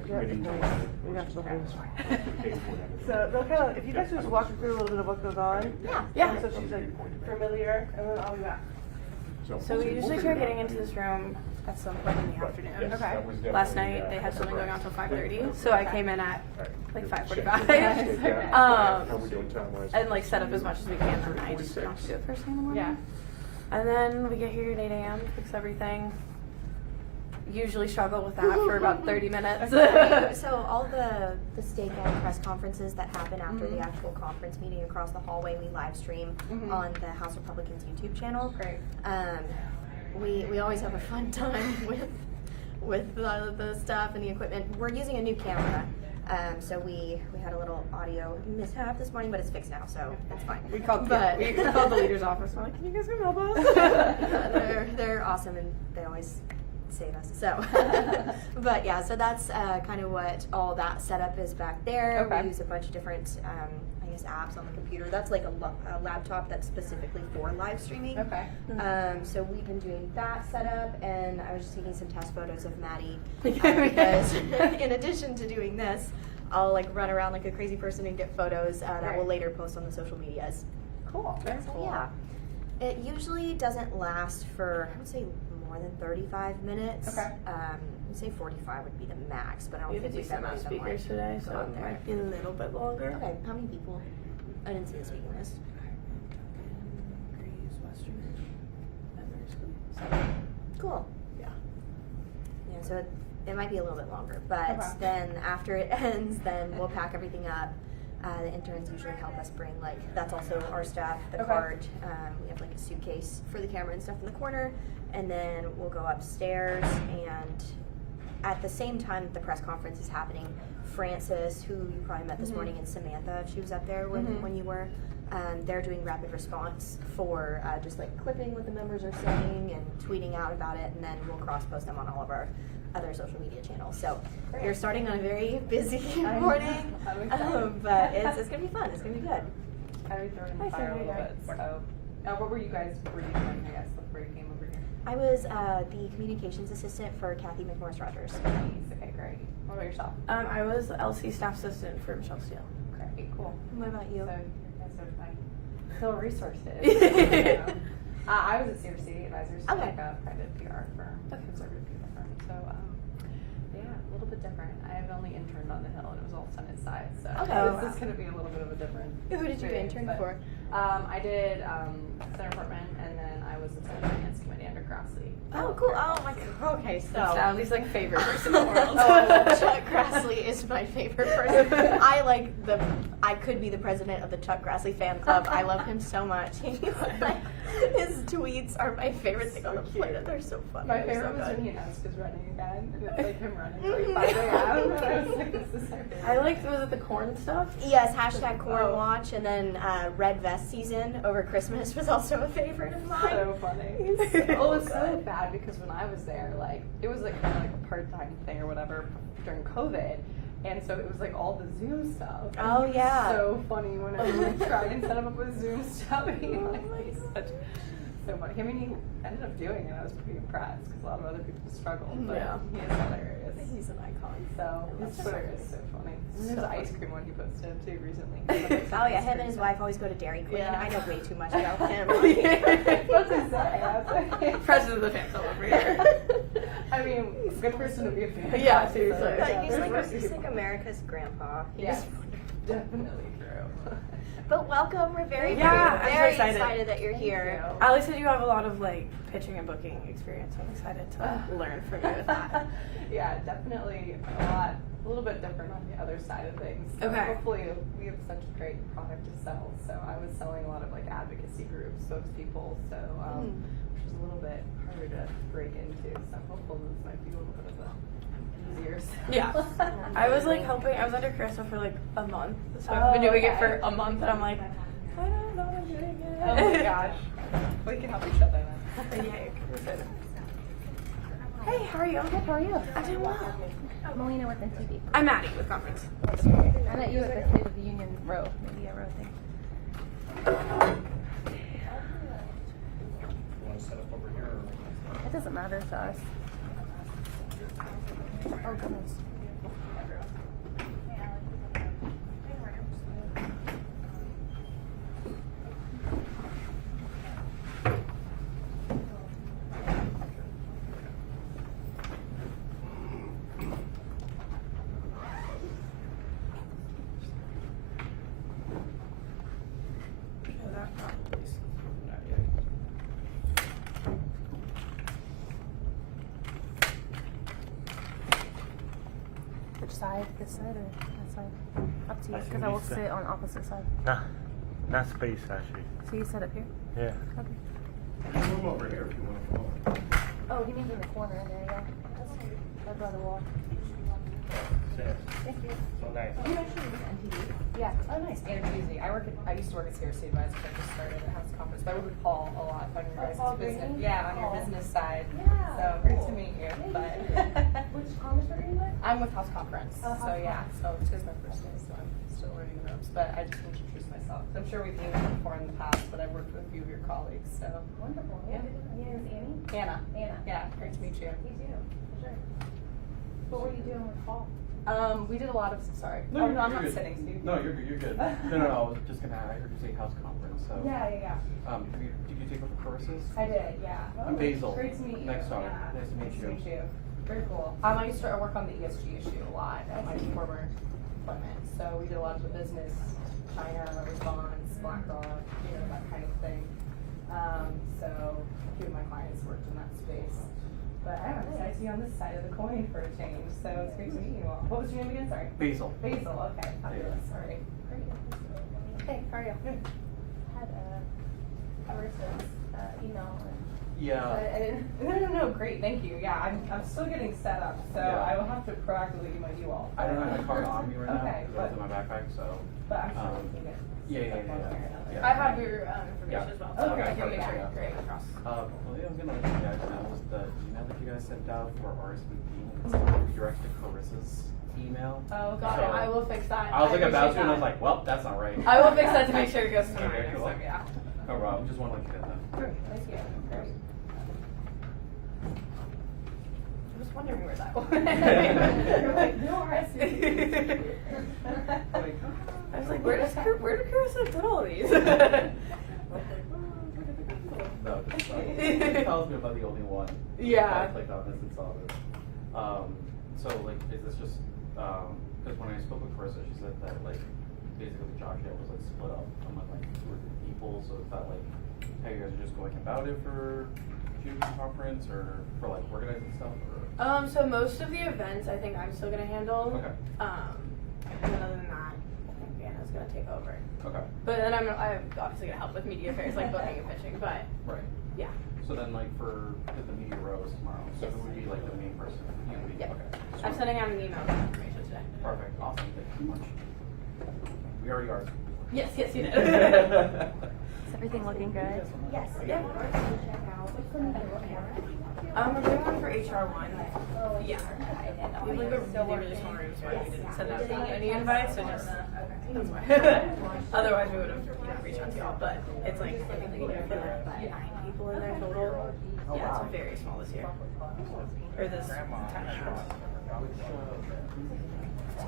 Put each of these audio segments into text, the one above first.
script yet. We got the whole story. So they'll kind of, if you guys just walk her through a little bit of what goes on. Yeah. So she's like familiar, and then I'll be back. So we usually try getting into this room at some point in the afternoon. Okay. Last night they had something going on until 5:30, so I came in at like 5:45. And like set up as much as we can for night, just not to do it first thing in the morning. Yeah. And then we get here at 8 a.m., fix everything. Usually struggle with that for about 30 minutes. So all the stakeout press conferences that happen after the actual conference meeting across the hallway, we live stream on the House Republicans YouTube channel. Great. We always have a fun time with the stuff and the equipment. We're using a new camera. So we had a little audio mishap this morning, but it's fixed now, so it's fine. We called the leader's office. I'm like, can you guys come help us? They're awesome, and they always save us. So, but yeah, so that's kind of what all that setup is back there. Okay. We use a bunch of different, I guess, apps on the computer. That's like a laptop that's specifically for live streaming. Okay. So we've been doing that setup, and I was just taking some test photos of Maddie because in addition to doing this, I'll like run around like a crazy person and get photos that we'll later post on the social medias. Cool. Very cool. Yeah, it usually doesn't last for, I would say, more than 35 minutes. Okay. I'd say 45 would be the max, but I don't We have a think we've decent ever amount of even speakers today, so gone it there. might be a little bit longer. Okay, how many people? I didn't see the speaking list. Cool. Yeah. Yeah, so it might be a little bit longer, but Okay. then after it ends, then we'll pack everything up. The interns usually help us bring, like, that's also our staff, the Okay. cart. We have like a suitcase for the camera and stuff in the corner, and then we'll go upstairs, and at the same time that the press conference is happening, Frances, who you probably met this morning, and Samantha, she was up there when you were, they're doing rapid response for just like clipping what the members are saying and tweeting out about it, and then we'll cross-post them on all of our other social media channels. So you're starting on a very busy morning, but it's gonna be fun. It's gonna be good. Kind of thrown in the fire a little bit. So, what were you doing, I guess, before you came over here? I was the communications assistant for Kathy McMorris Rogers. Nice. Okay, great. What about yourself? I was LC staff assistant for Michelle Steele. Okay, cool. What about you? So, so resources. I was at CRC Advisors, Okay. like a private PR firm, a conservative PR firm. So, yeah, a little bit different. I have only interned on the Hill, and it was all Senate side. So Okay. this is going to be a little bit of a different. Who did you experience, intern but, for? I did Senator Portman, and then I was the Senate Finance Committee under Grassley. Oh, cool. Oh my god. Okay, so. Sally's like favorite person in the world. Chuck Grassley is my favorite person. I could be the president of the Chuck Grassley fan club. I love him so much. His tweets are my favorite thing on the planet. They're so funny. My They're favorite so was good. when he announced his running again, and it's like him running like 5 a.m. And I was like, this is my favorite. I liked, was it the corn stuff? Yes, hashtag corn watch, and then Red Vest season over Christmas was also a favorite of mine. So funny. He's so Well, it's so good. bad because when I was there, like, it was like kind of like a part-time thing or whatever during COVID. And so it was like all the Zoom stuff. And Oh, it was yeah. so funny whenever we tried and set him up with Zoom stuff. He, like, he's such so funny. I mean, he ended up doing it. I was pretty impressed because a lot of other people struggled. But Yeah. he is hilarious. He's an icon. So his Twitter is so funny. And there's So an ice funny. cream one he posted too recently. Oh yeah, him and his wife always go to Dairy Queen. Yeah. I know way too much about him. What's his say? President of the fan club over here. I mean, good person to be a fan. Yeah, of, seriously. so, yeah, He's there's like America's grandpa. He Yeah, just- definitely true. But welcome, we're very, Yeah, I'm so very excited. excited that you're here. Alex said you have a lot of like pitching and booking experience. I'm excited to learn from you with that. Yeah, definitely a little bit different on the other side of things. So Okay. hopefully we have such a great product to sell. So I was selling a lot of like advocacy groups, spokespeople, so which is a little bit harder to break into. So hopefully this might be a little bit of a easier sell. Yeah. I was like helping, I was under Crystal for like a month. So I've been doing it for a month and I'm like, I don't know what I'm doing it. Oh my gosh. We can help each other then. Hey, how are you? I'm good, how are you? I'm doing well. Melina with NTV. I'm Maddie with conference. I met you at the State of the Union row, maybe a row thing. It doesn't matter to us. Oh goodness. Which side? This side or that side? Up to you, I see because I what will you said. sit on opposite side. Nah, not space actually. So you sit up here? Yeah. Okay. Come over here if you want to come over. Oh, he means in the corner there, yeah. That's by the wall. Yes. Thank you. So nice. You actually work at NTD? Yeah. Oh, nice. And Tuesday. I used to work at CRC Advisors. I just started at House Conference. But I work with Paul a lot on your guys' Paul business. Green? Yeah, on your Oh. business side. Yeah. So great to meet you. But Which conference are you with? I'm with House Conference. Oh, House so yeah. Conference. So today's my first day, so I'm still learning the ropes. But I just want to introduce myself. I'm sure we've emailed before in the past, but I've worked with a few of your colleagues. So Wonderful. Yeah. Your name is Annie? Anna. Anna. Yeah, great to meet you. You too, for sure. What were you doing with Paul? We did a lot of. Sorry. No, I'm not good. sitting, Steve. No, you're good. You're good. No, I was just gonna. I heard you say House Conference. So. Yeah. Did you take over courses? I did, yeah. I'm Basil. Great to meet you. Next time. Yeah. Nice to meet you. Very cool. I used to work on the ESG issue a lot at my former employment. So we did a lot of the business, China response, BlackRock, that kind of thing. So a few of my clients worked in that space. But I don't know, I see you on this side of the coin for a change. So it's great to meet you all. What was your name again? Sorry. Basil. Basil. Okay. Fabulous. Sorry. Great. Hey, how are you? Good. Had Marissa's email. Yeah. I didn't. No. Great. Thank you. Yeah, I'm still getting set up, so Yeah. I will have to proactively email you all. I don't have my card on me right Okay, now. It's in my backpack, so. But I'm sure we can get. Yeah. Yeah. I have your information Yeah. as well. So Okay, I can make sure yeah. it's great across. Well, yeah, I'm gonna let you guys know was the email that you guys sent out for RSVP. It's redirected to Carissa's email. Oh, got So- it. I will fix that. I was like about appreciate to, and I that. was like, well, that's not right. I will fix that to make sure it goes to Okay, my cool. next time, yeah. No problem. Just want to let you know that. Great. Thank you. Great. I was wondering where that was. You're like, no RSVP. I was like, where did Carissa put all these? No, just, it tells me about the only one. Yeah. I clicked on this and saw this. So like, is this just, because when I spoke with Carissa, she said that like, basically the job share was like split up among like 2 or 3 people, so is that like, how you guys are just going about it for June conference or for like organizing stuff or? So most of the events I think I'm still gonna handle. Okay. And then other than that, I think Anna's gonna take over. Okay. But then I'm obviously gonna help with media affairs like booking and pitching, but Right. yeah. So then like for the media rows tomorrow, so who would be like the main person? You would be, Yep. okay. I'm sending out an email with information today. Perfect, awesome, thank you so much. We already are. Yes, you did. Is everything looking good? Yes. Yeah. We're doing one for HR1. Yeah. We have like a really small room, so we didn't send out any invites, so just, that's why. Otherwise we would have reached out to y'all, but it's like, I think we have like 9 people in there total. Yeah, it's very small this year. Or this time.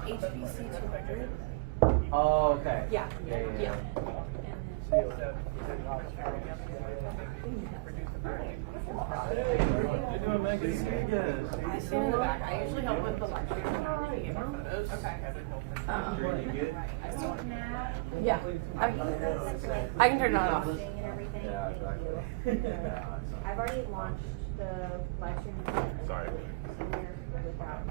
It's HBC 200. Oh, okay. Yeah. Yeah. You're doing Megan. I stand in the back. I usually help with the live stream and I get more photos. Okay. Yeah. I can turn it on and off. And everything. Yeah, exactly. I've already launched the live stream. Sorry. So we're with that.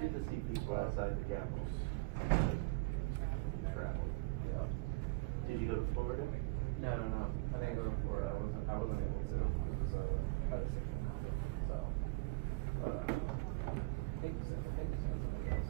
Good to see people outside the capitals. Travel. Yeah. Did you go to Florida? No. I didn't go to Florida. I wasn't able to. It was I was sick. So. Thank you, somebody else.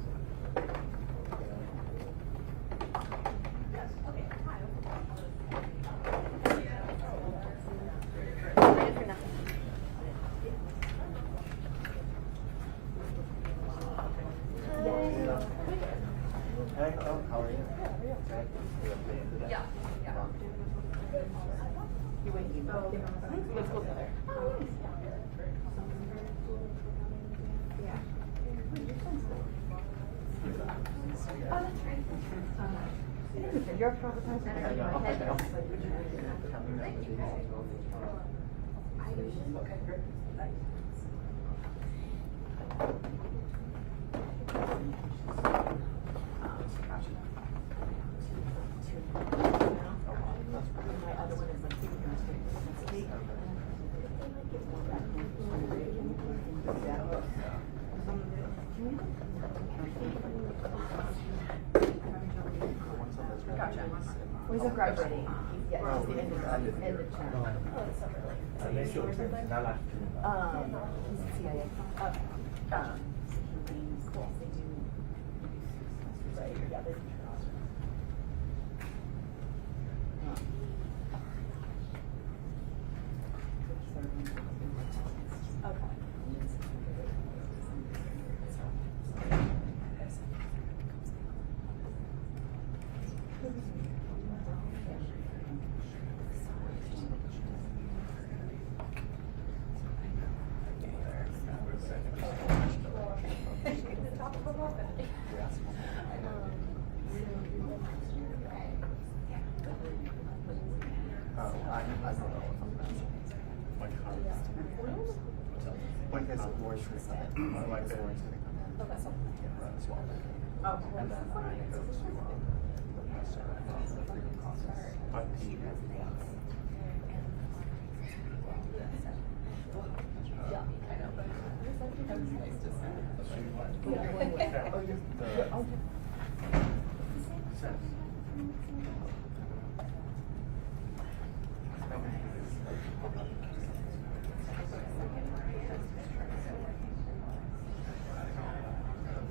Let's go together. You're up for the Where's the graduating? Yeah, it's the end of June. Oh, it's so early. He's CIA. Okay. Cool. They do. Right. Yeah, they do.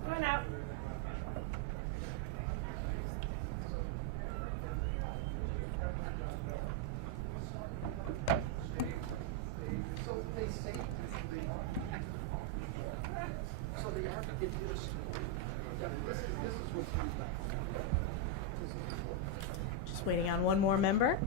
Going out. Just waiting on one more member.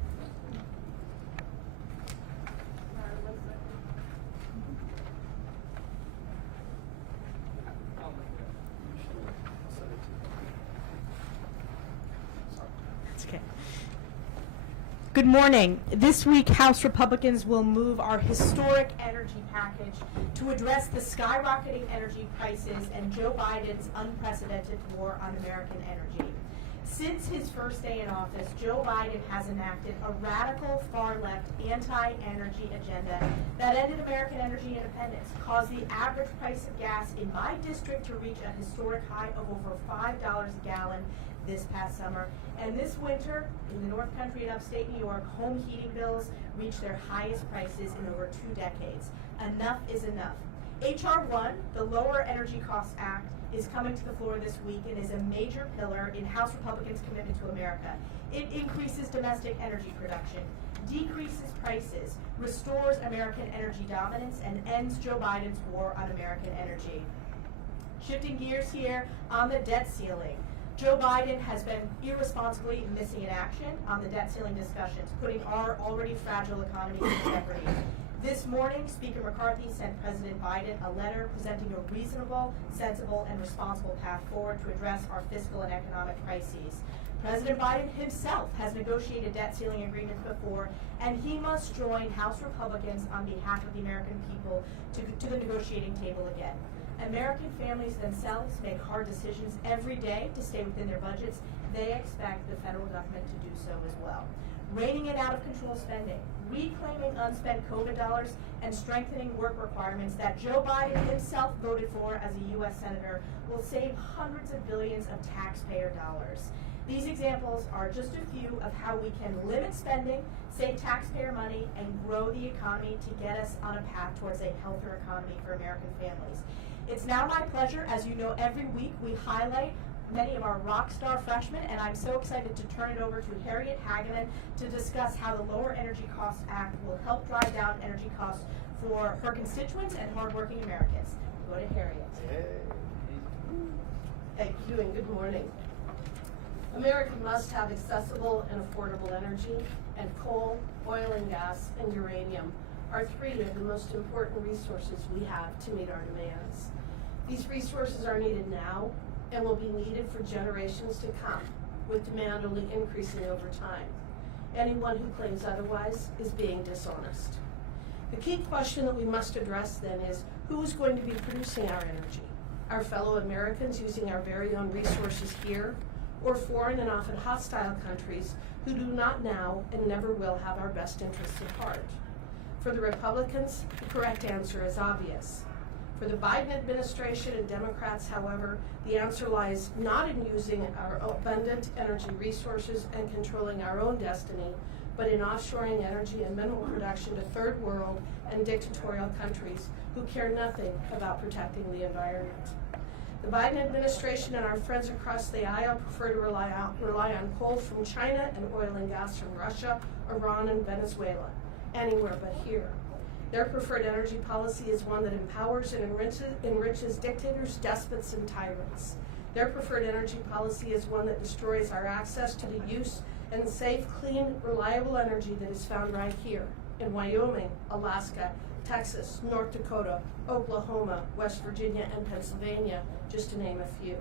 That's okay. Good morning. This week, House Republicans will move our historic energy package to address the skyrocketing energy prices and Joe Biden's unprecedented war on American energy. Since his first day in office, Joe Biden has enacted a radical far-left anti-energy agenda that ended American energy independence, caused the average price of gas in my district to reach a historic high of over $5 a gallon this past summer. And this winter, in the North Country and upstate New York, home heating bills reached their highest prices in over 2 decades. Enough is enough. H.R. 1, the Lower Energy Costs Act, is coming to the floor this week and is a major pillar in House Republicans' commitment to America. It increases domestic energy production, decreases prices, restores American energy dominance, and ends Joe Biden's war on American energy. Shifting gears here on the debt ceiling. Joe Biden has been irresponsibly missing in action on the debt ceiling discussions, putting our already fragile economy in jeopardy. This morning, Speaker McCarthy sent President Biden a letter presenting a reasonable, sensible, and responsible path forward to address our fiscal and economic crises. President Biden himself has negotiated debt ceiling agreements before, and he must join House Republicans on behalf of the American people to the negotiating table again. American families themselves make hard decisions every day to stay within their budgets. They expect the federal government to do so as well. Reining in out-of-control spending, reclaiming unspent COVID dollars, and strengthening work requirements that Joe Biden himself voted for as a U.S. Senator will save hundreds of billions of taxpayer dollars. These examples are just a few of how we can limit spending, save taxpayer money, and grow the economy to get us on a path towards a healthier economy for American families. It's now my pleasure, as you know, every week we highlight many of our rock star freshmen, and I'm so excited to turn it over to Harriet Hageman to discuss how the Lower Energy Costs Act will help drive down energy costs for her constituents and hardworking Americans. Go to Harriet. Thank you and good morning. America must have accessible and affordable energy, and coal, oil and gas, and uranium are three of the most important resources we have to meet our demands. These resources are needed now and will be needed for generations to come, with demand only increasing over time. Anyone who claims otherwise is being dishonest. The key question that we must address then is, who is going to be producing our energy? Our fellow Americans using our very own resources here, or foreign and often hostile countries who do not now and never will have our best interests at heart? For the Republicans, the correct answer is obvious. For the Biden administration and Democrats, however, the answer lies not in using our abundant energy resources and controlling our own destiny, but in offshoring energy and mineral production to third world and dictatorial countries who care nothing about protecting the environment. The Biden administration and our friends across the aisle prefer to rely on coal from China and oil and gas from Russia, Iran, and Venezuela, anywhere but here. Their preferred energy policy is one that empowers and enriches dictators, despots, and tyrants. Their preferred energy policy is one that destroys our access to the use and safe, clean, reliable energy that is found right here in Wyoming, Alaska, Texas, North Dakota, Oklahoma, West Virginia, and Pennsylvania, just to name a few.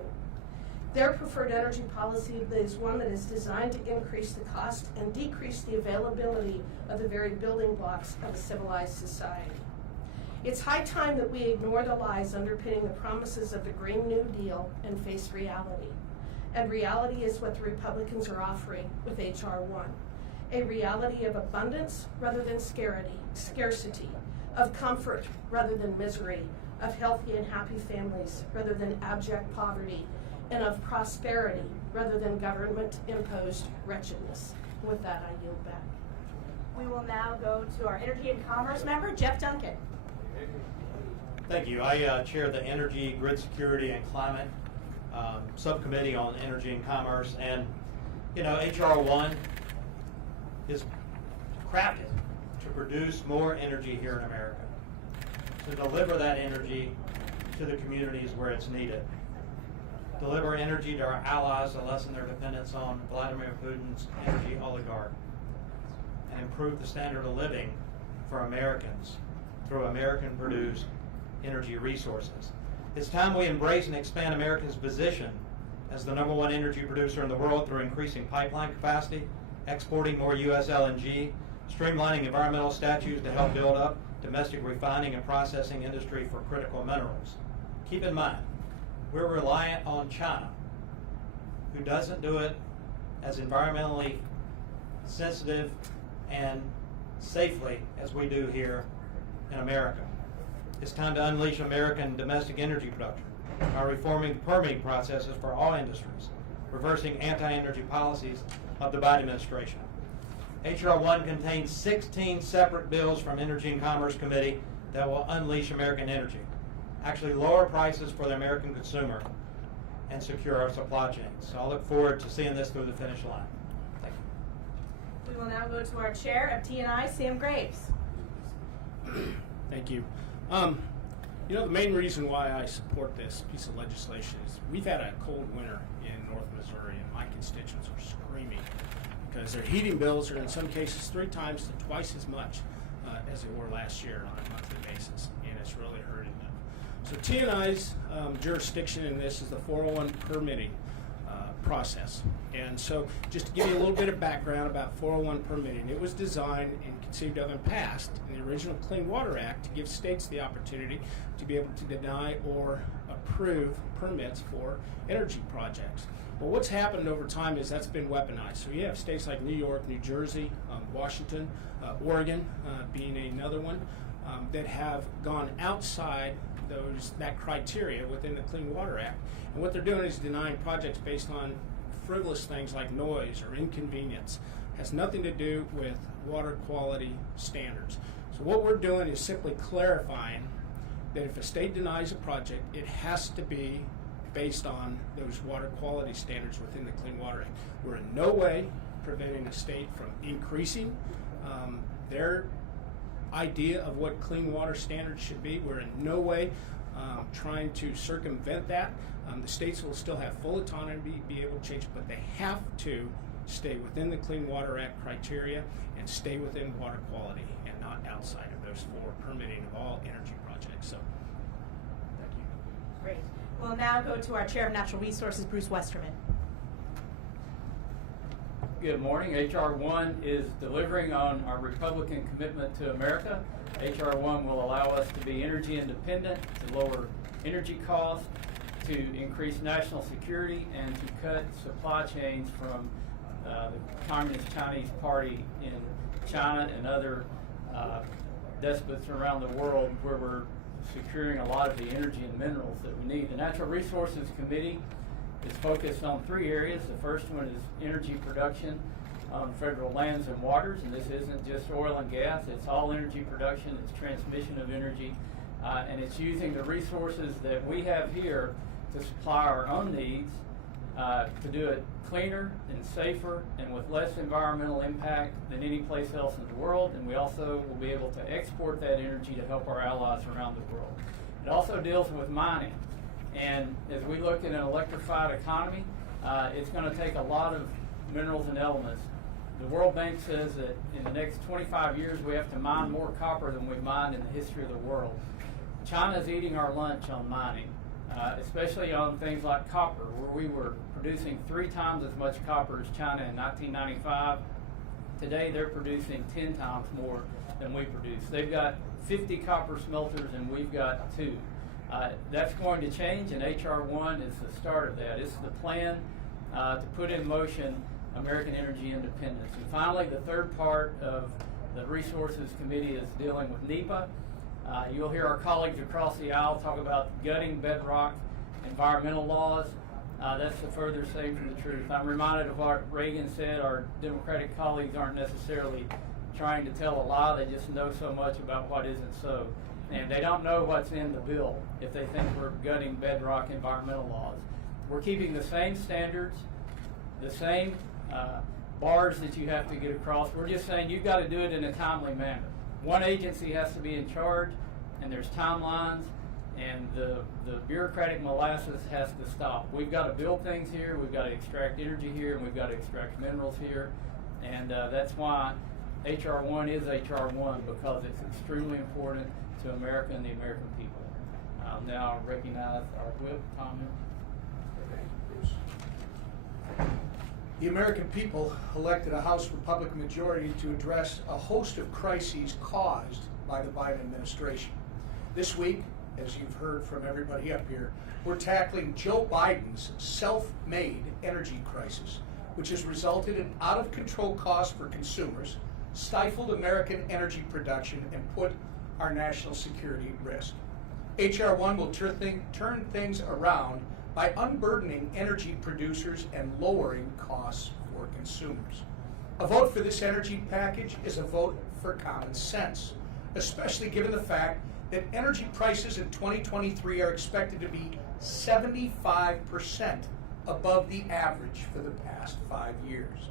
Their preferred energy policy is one that is designed to increase the cost and decrease the availability of the very building blocks of a civilized society. It's high time that we ignore the lies underpinning the promises of the Green New Deal and face reality. And reality is what the Republicans are offering with H.R. 1. A reality of abundance rather than scarcity, of comfort rather than misery, of healthy and happy families rather than abject poverty, and of prosperity rather than government-imposed wretchedness. With that, I yield back. We will now go to our Energy and Commerce member, Jeff Duncan. Thank you. I chair the Energy, Grid Security, and Climate Subcommittee on Energy and Commerce. And, you know, H.R. 1 is crafted to produce more energy here in America, to deliver that energy to the communities where it's needed, deliver energy to our allies to lessen their dependence on Vladimir Putin's energy oligarch, and improve the standard of living for Americans through American-produced energy resources. It's time we embrace and expand America's position as the #1 energy producer in the world through increasing pipeline capacity, exporting more U.S. LNG, streamlining environmental statutes to help build up domestic refining and processing industry for critical minerals. Keep in mind, we're reliant on China, who doesn't do it as environmentally sensitive and safely as we do here in America. It's time to unleash American domestic energy production by reforming permitting processes for all industries, reversing anti-energy policies of the Biden administration. H.R. 1 contains 16 separate bills from Energy and Commerce Committee that will unleash American energy, actually lower prices for the American consumer, and secure our supply chains. So I look forward to seeing this through the finish line. Thank you. We will now go to our chair of T&I, Sam Graves. Thank you. You know, the main reason why I support this piece of legislation is we've had a cold winter in North Missouri, and my constituents are screaming because their heating bills are in some cases 3 times to twice as much as they were last year on a monthly basis, and it's really hurting them. So T&I's jurisdiction in this is the 401 permitting process. And so just to give you a little bit of background about 401 permitting, it was designed and conceived of and passed in the original Clean Water Act to give states the opportunity to be able to deny or approve permits for energy projects. Well, what's happened over time is that's been weaponized. So you have states like New York, New Jersey, Washington, Oregon being another one that have gone outside that criteria within the Clean Water Act. And what they're doing is denying projects based on frivolous things like noise or inconvenience. It has nothing to do with water quality standards. So what we're doing is simply clarifying that if a state denies a project, it has to be based on those water quality standards within the Clean Water Act. We're in no way preventing a state from increasing their idea of what clean water standards should be. We're in no way trying to circumvent that. The states will still have full autonomy to be able to change, but they have to stay within the Clean Water Act criteria and stay within water quality and not outside of those for permitting of all energy projects. So, thank you. Great. We'll now go to our Chair of Natural Resources, Bruce Westerman. Good morning. H.R. 1 is delivering on our Republican commitment to America. H.R. 1 will allow us to be energy independent, to lower energy costs, to increase national security, and to cut supply chains from the Communist Chinese Party in China and other despots around the world, where we're securing a lot of the energy and minerals that we need. The Natural Resources Committee is focused on 3 areas. The first one is energy production on federal lands and waters, and this isn't just oil and gas, it's all energy production, it's transmission of energy, and it's using the resources that we have here to supply our own needs, to do it cleaner and safer and with less environmental impact than any place else in the world, and we also will be able to export that energy to help our allies around the world. It also deals with mining, and as we look at an electrified economy, it's going to take a lot of minerals and elements. The World Bank says that in the next 25 years we have to mine more copper than we've mined in the history of the world. China's eating our lunch on mining, especially on things like copper, where we were producing 3 times as much copper as China in 1995. Today they're producing 10 times more than we produce. They've got 50 copper smelters and we've got 2. That's going to change, and H.R. 1 is the start of that. It's the plan to put in motion American energy independence. And finally, the third part of the Resources Committee is dealing with NEPA. You'll hear our colleagues across the aisle talk about gutting bedrock environmental laws. That's the furthest thing from the truth. I'm reminded of what Reagan said: our Democratic colleagues aren't necessarily trying to tell a lie, they just know so much about what isn't so. And they don't know what's in the bill if they think we're gutting bedrock environmental laws. We're keeping the same standards, the same bars that you have to get across. We're just saying you've got to do it in a timely manner. One agency has to be in charge, and there's timelines, and the bureaucratic molasses has to stop. We've got to build things here, we've got to extract energy here, and we've got to extract minerals here, and that's why H.R. 1 is H.R. 1, because it's extremely important to America and the American people. I'll now recognize our whip, Tom. The American people elected a House Republican majority to address a host of crises caused by the Biden administration. This week, as you've heard from everybody up here, we're tackling Joe Biden's self-made energy crisis, which has resulted in out-of-control costs for consumers, stifled American energy production, and put our national security at risk. H.R. 1 will turn things around by unburdening energy producers and lowering costs for consumers. A vote for this energy package is a vote for common sense, especially given the fact that energy prices in 2023 are expected to be 75% above the average for the past 5 years.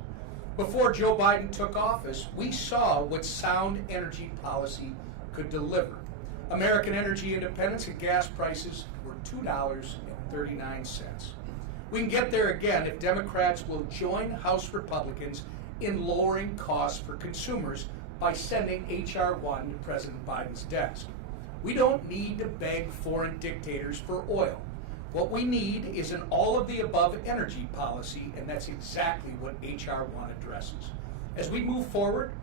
Before Joe Biden took office, we saw what sound energy policy could deliver. American energy independence and gas prices were $2.39. We can get there again if Democrats will join House Republicans in lowering costs for consumers by sending H.R. 1 to President Biden's desk. We don't need to beg foreign dictators for oil. What we need is an all-of-the-above energy policy, and that's exactly what H.R. 1 addresses. As we move forward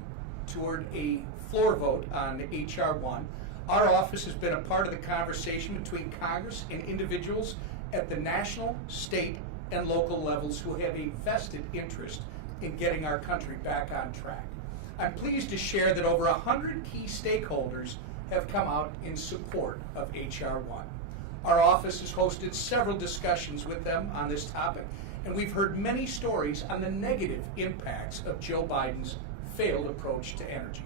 toward a floor vote on H.R. 1, our office has been a part of the conversation between Congress and individuals at the national, state, and local levels who have a vested interest in getting our country back on track. I'm pleased to share that over 100 key stakeholders have come out in support of H.R. 1. Our office has hosted several discussions with them on this topic, and we've heard many stories on the negative impacts of Joe Biden's failed approach to energy.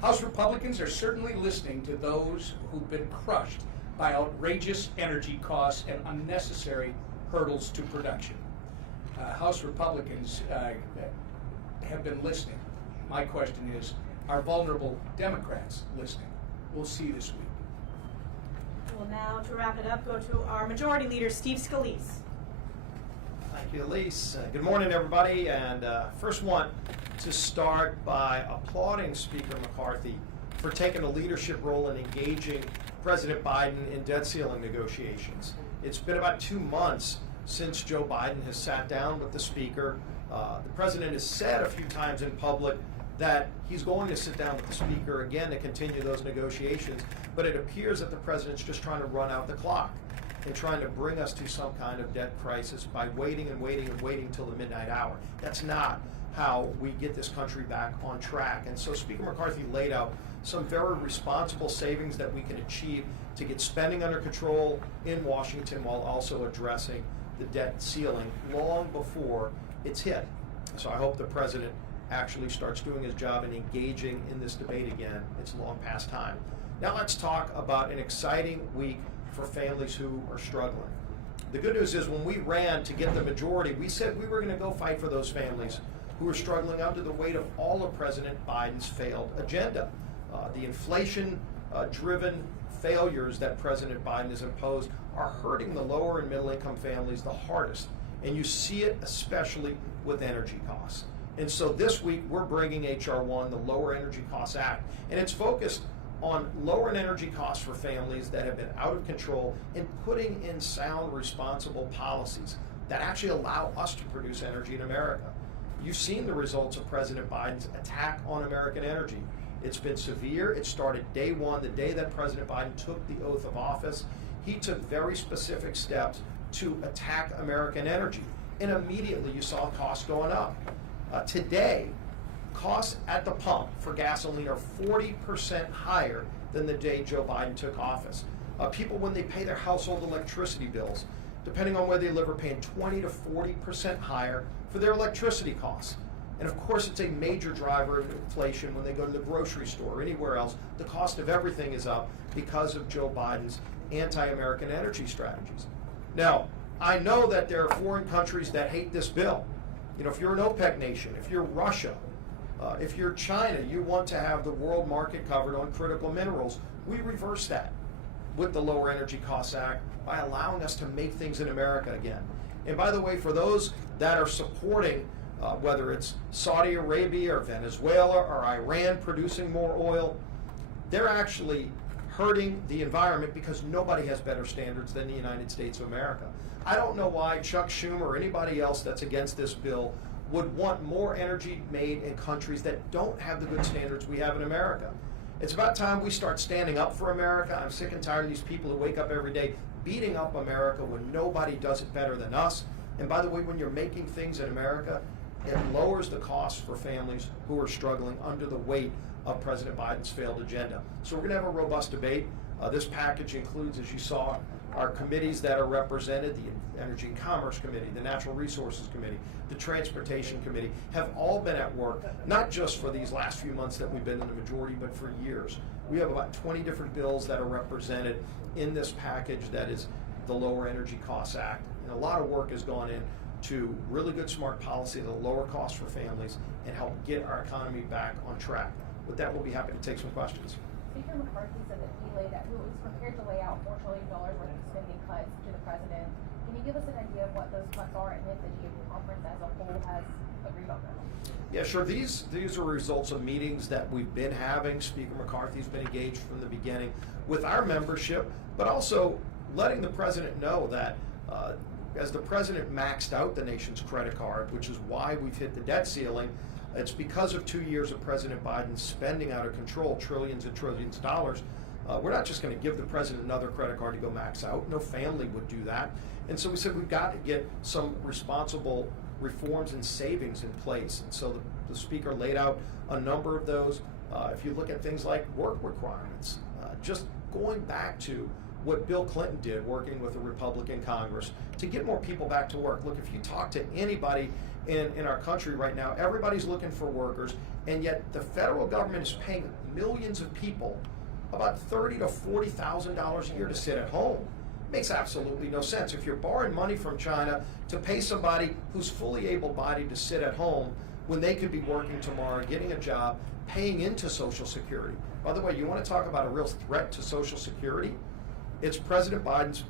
House Republicans are certainly listening to those who've been crushed by outrageous energy costs and unnecessary hurdles to production. House Republicans have been listening. My question is, are vulnerable Democrats listening? We'll see this week. We'll now, to wrap it up, go to our Majority Leader, Steve Scalise. Thank you, Elise. Good morning, everybody. And first want to start by applauding Speaker McCarthy for taking a leadership role in engaging President Biden in debt ceiling negotiations. It's been about 2 months since Joe Biden has sat down with the Speaker. The President has said a few times in public that he's going to sit down with the Speaker again to continue those negotiations, but it appears that the President's just trying to run out the clock and trying to bring us to some kind of debt crisis by waiting and waiting and waiting till the midnight hour. That's not how we get this country back on track. And so Speaker McCarthy laid out some very responsible savings that we can achieve to get spending under control in Washington while also addressing the debt ceiling long before it's hit. So I hope the President actually starts doing his job and engaging in this debate again. It's long past time. Now let's talk about an exciting week for families who are struggling. The good news is when we ran to get the majority, we said we were going to go fight for those families who are struggling under the weight of all of President Biden's failed agenda. The inflation-driven failures that President Biden has imposed are hurting the lower and middle income families the hardest. And you see it especially with energy costs. And so this week we're bringing H.R. 1, the Lower Energy Costs Act, and it's focused on lowering energy costs for families that have been out of control and putting in sound, responsible policies that actually allow us to produce energy in America. You've seen the results of President Biden's attack on American energy. It's been severe. It started day one, the day that President Biden took the oath of office. He took very specific steps to attack American energy. And immediately you saw costs going up. Today, costs at the pump for gasoline are 40% higher than the day Joe Biden took office. People, when they pay their household electricity bills, depending on where they live, are paying 20 to 40% higher for their electricity costs. And of course, it's a major driver of inflation when they go to the grocery store or anywhere else. The cost of everything is up because of Joe Biden's anti-American energy strategies. Now, I know that there are foreign countries that hate this bill. You know, if you're an OPEC nation, if you're Russia, if you're China, you want to have the world market covered on critical minerals. We reverse that with the Lower Energy Costs Act by allowing us to make things in America again. And by the way, for those that are supporting whether it's Saudi Arabia or Venezuela or Iran producing more oil, they're actually hurting the environment because nobody has better standards than the United States of America. I don't know why Chuck Schumer or anybody else that's against this bill would want more energy made in countries that don't have the good standards we have in America. It's about time we start standing up for America. I'm sick and tired of these people who wake up every day beating up America when nobody does it better than us. And by the way, when you're making things in America, it lowers the costs for families who are struggling under the weight of President Biden's failed agenda. So we're going to have a robust debate. This package includes, as you saw, our committees that are represented, the Energy and Commerce Committee, the Natural Resources Committee, the Transportation Committee, have all been at work, not just for these last few months that we've been in the majority, but for years. We have about 20 different bills that are represented in this package that is the Lower Energy Costs Act. And a lot of work has gone in to really good, smart policy that'll lower costs for families and help get our economy back on track. With that, we'll be happy to take some questions. Speaker McCarthy said that he was prepared to lay out $4 trillion worth of spending cuts to the president. Can you give us an idea of what those cuts are and if the GOP conference as a whole has agreed on them? Yeah, sure. These are results of meetings that we've been having. Speaker McCarthy's been engaged from the beginning with our membership, but also letting the president know that as the president maxed out the nation's credit card, which is why we've hit the debt ceiling, it's because of 2 years of President Biden's spending out of control, trillions and trillions of dollars. We're not just going to give the president another credit card to go max out. No family would do that. And so we said we've got to get some responsible reforms and savings in place. And so the speaker laid out a number of those. If you look at things like work requirements, just going back to what Bill Clinton did working with a Republican Congress to get more people back to work. Look, if you talk to anybody in our country right now, everybody's looking for workers, and yet the federal government is paying millions of people about $30,000 to $40,000 a year to sit at home. Makes absolutely no sense. If you're borrowing money from China to pay somebody who's fully able-bodied to sit at home when they could be working tomorrow, getting a job, paying into Social Security. By the way, you want to talk about a real threat to Social Security? It's President Biden's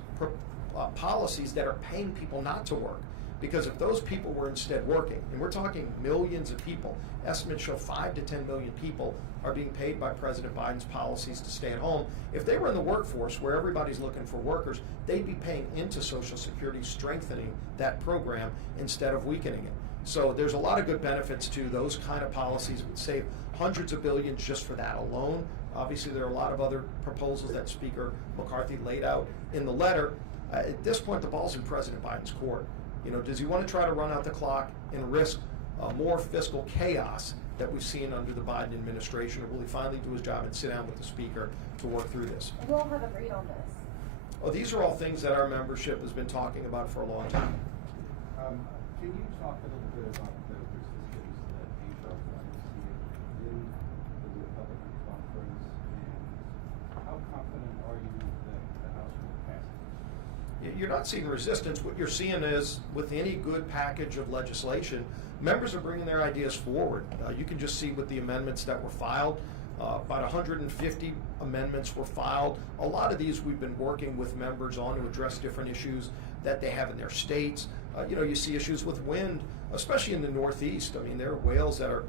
policies that are paying people not to work. Because if those people were instead working, and we're talking millions of people, estimates show 5 to 10 million people are being paid by President Biden's policies to stay at home. If they were in the workforce where everybody's looking for workers, they'd be paying into Social Security, strengthening that program instead of weakening it. So there's a lot of good benefits to those kind of policies. It would save hundreds of billions just for that alone. Obviously, there are a lot of other proposals that Speaker McCarthy laid out in the letter. At this point, the ball's in President Biden's court. You know, does he want to try to run out the clock and risk more fiscal chaos that we've seen under the Biden administration, or will he finally do his job and sit down with the Speaker to work through this? And we'll have agreed on this. Well, these are all things that our membership has been talking about for a long time. Can you talk a little bit about the resistance that HR wants to see in the Republican conference, and how confident are you that the House will pass it? You're not seeing resistance. What you're seeing is, with any good package of legislation, members are bringing their ideas forward. You can just see with the amendments that were filed, about 150 amendments were filed. A lot of these we've been working with members on to address different issues that they have in their states. You see issues with wind, especially in the Northeast. I mean, there are whales that are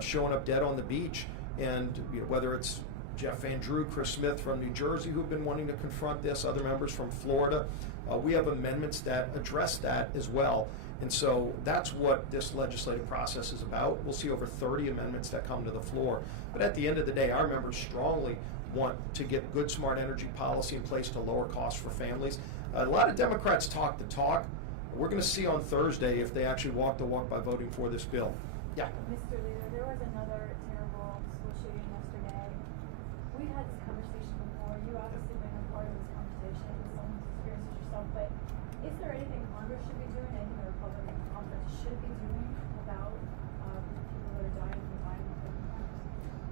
showing up dead on the beach, and whether it's Jeff Van Drew, Chris Smith from New Jersey, who've been wanting to confront this, other members from Florida. We have amendments that address that as well. And so that's what this legislative process is about. We'll see over 30 amendments that come to the floor. But at the end of the day, our members strongly want to get good, smart energy policy in place to lower costs for families. A lot of Democrats talk the talk. We're going to see on Thursday if they actually walk the walk by voting for this bill. Yeah. Mr. Leader, there was another terrible school shooting yesterday. We had this conversation before. You obviously been a part of this conversation with some experiences yourself, but is there anything Congress should be doing, anything the Republican conference should be doing about people that are dying from violent crimes?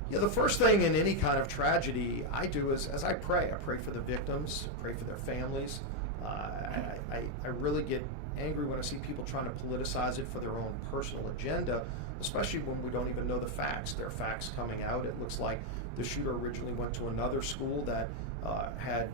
Yeah, the first thing in any kind of tragedy I do is, as I pray for the victims, pray for their families. I really get angry when I see people trying to politicize it for their own personal agenda, especially when we don't even know the facts. There are facts coming out. It looks like the shooter originally went to another school that had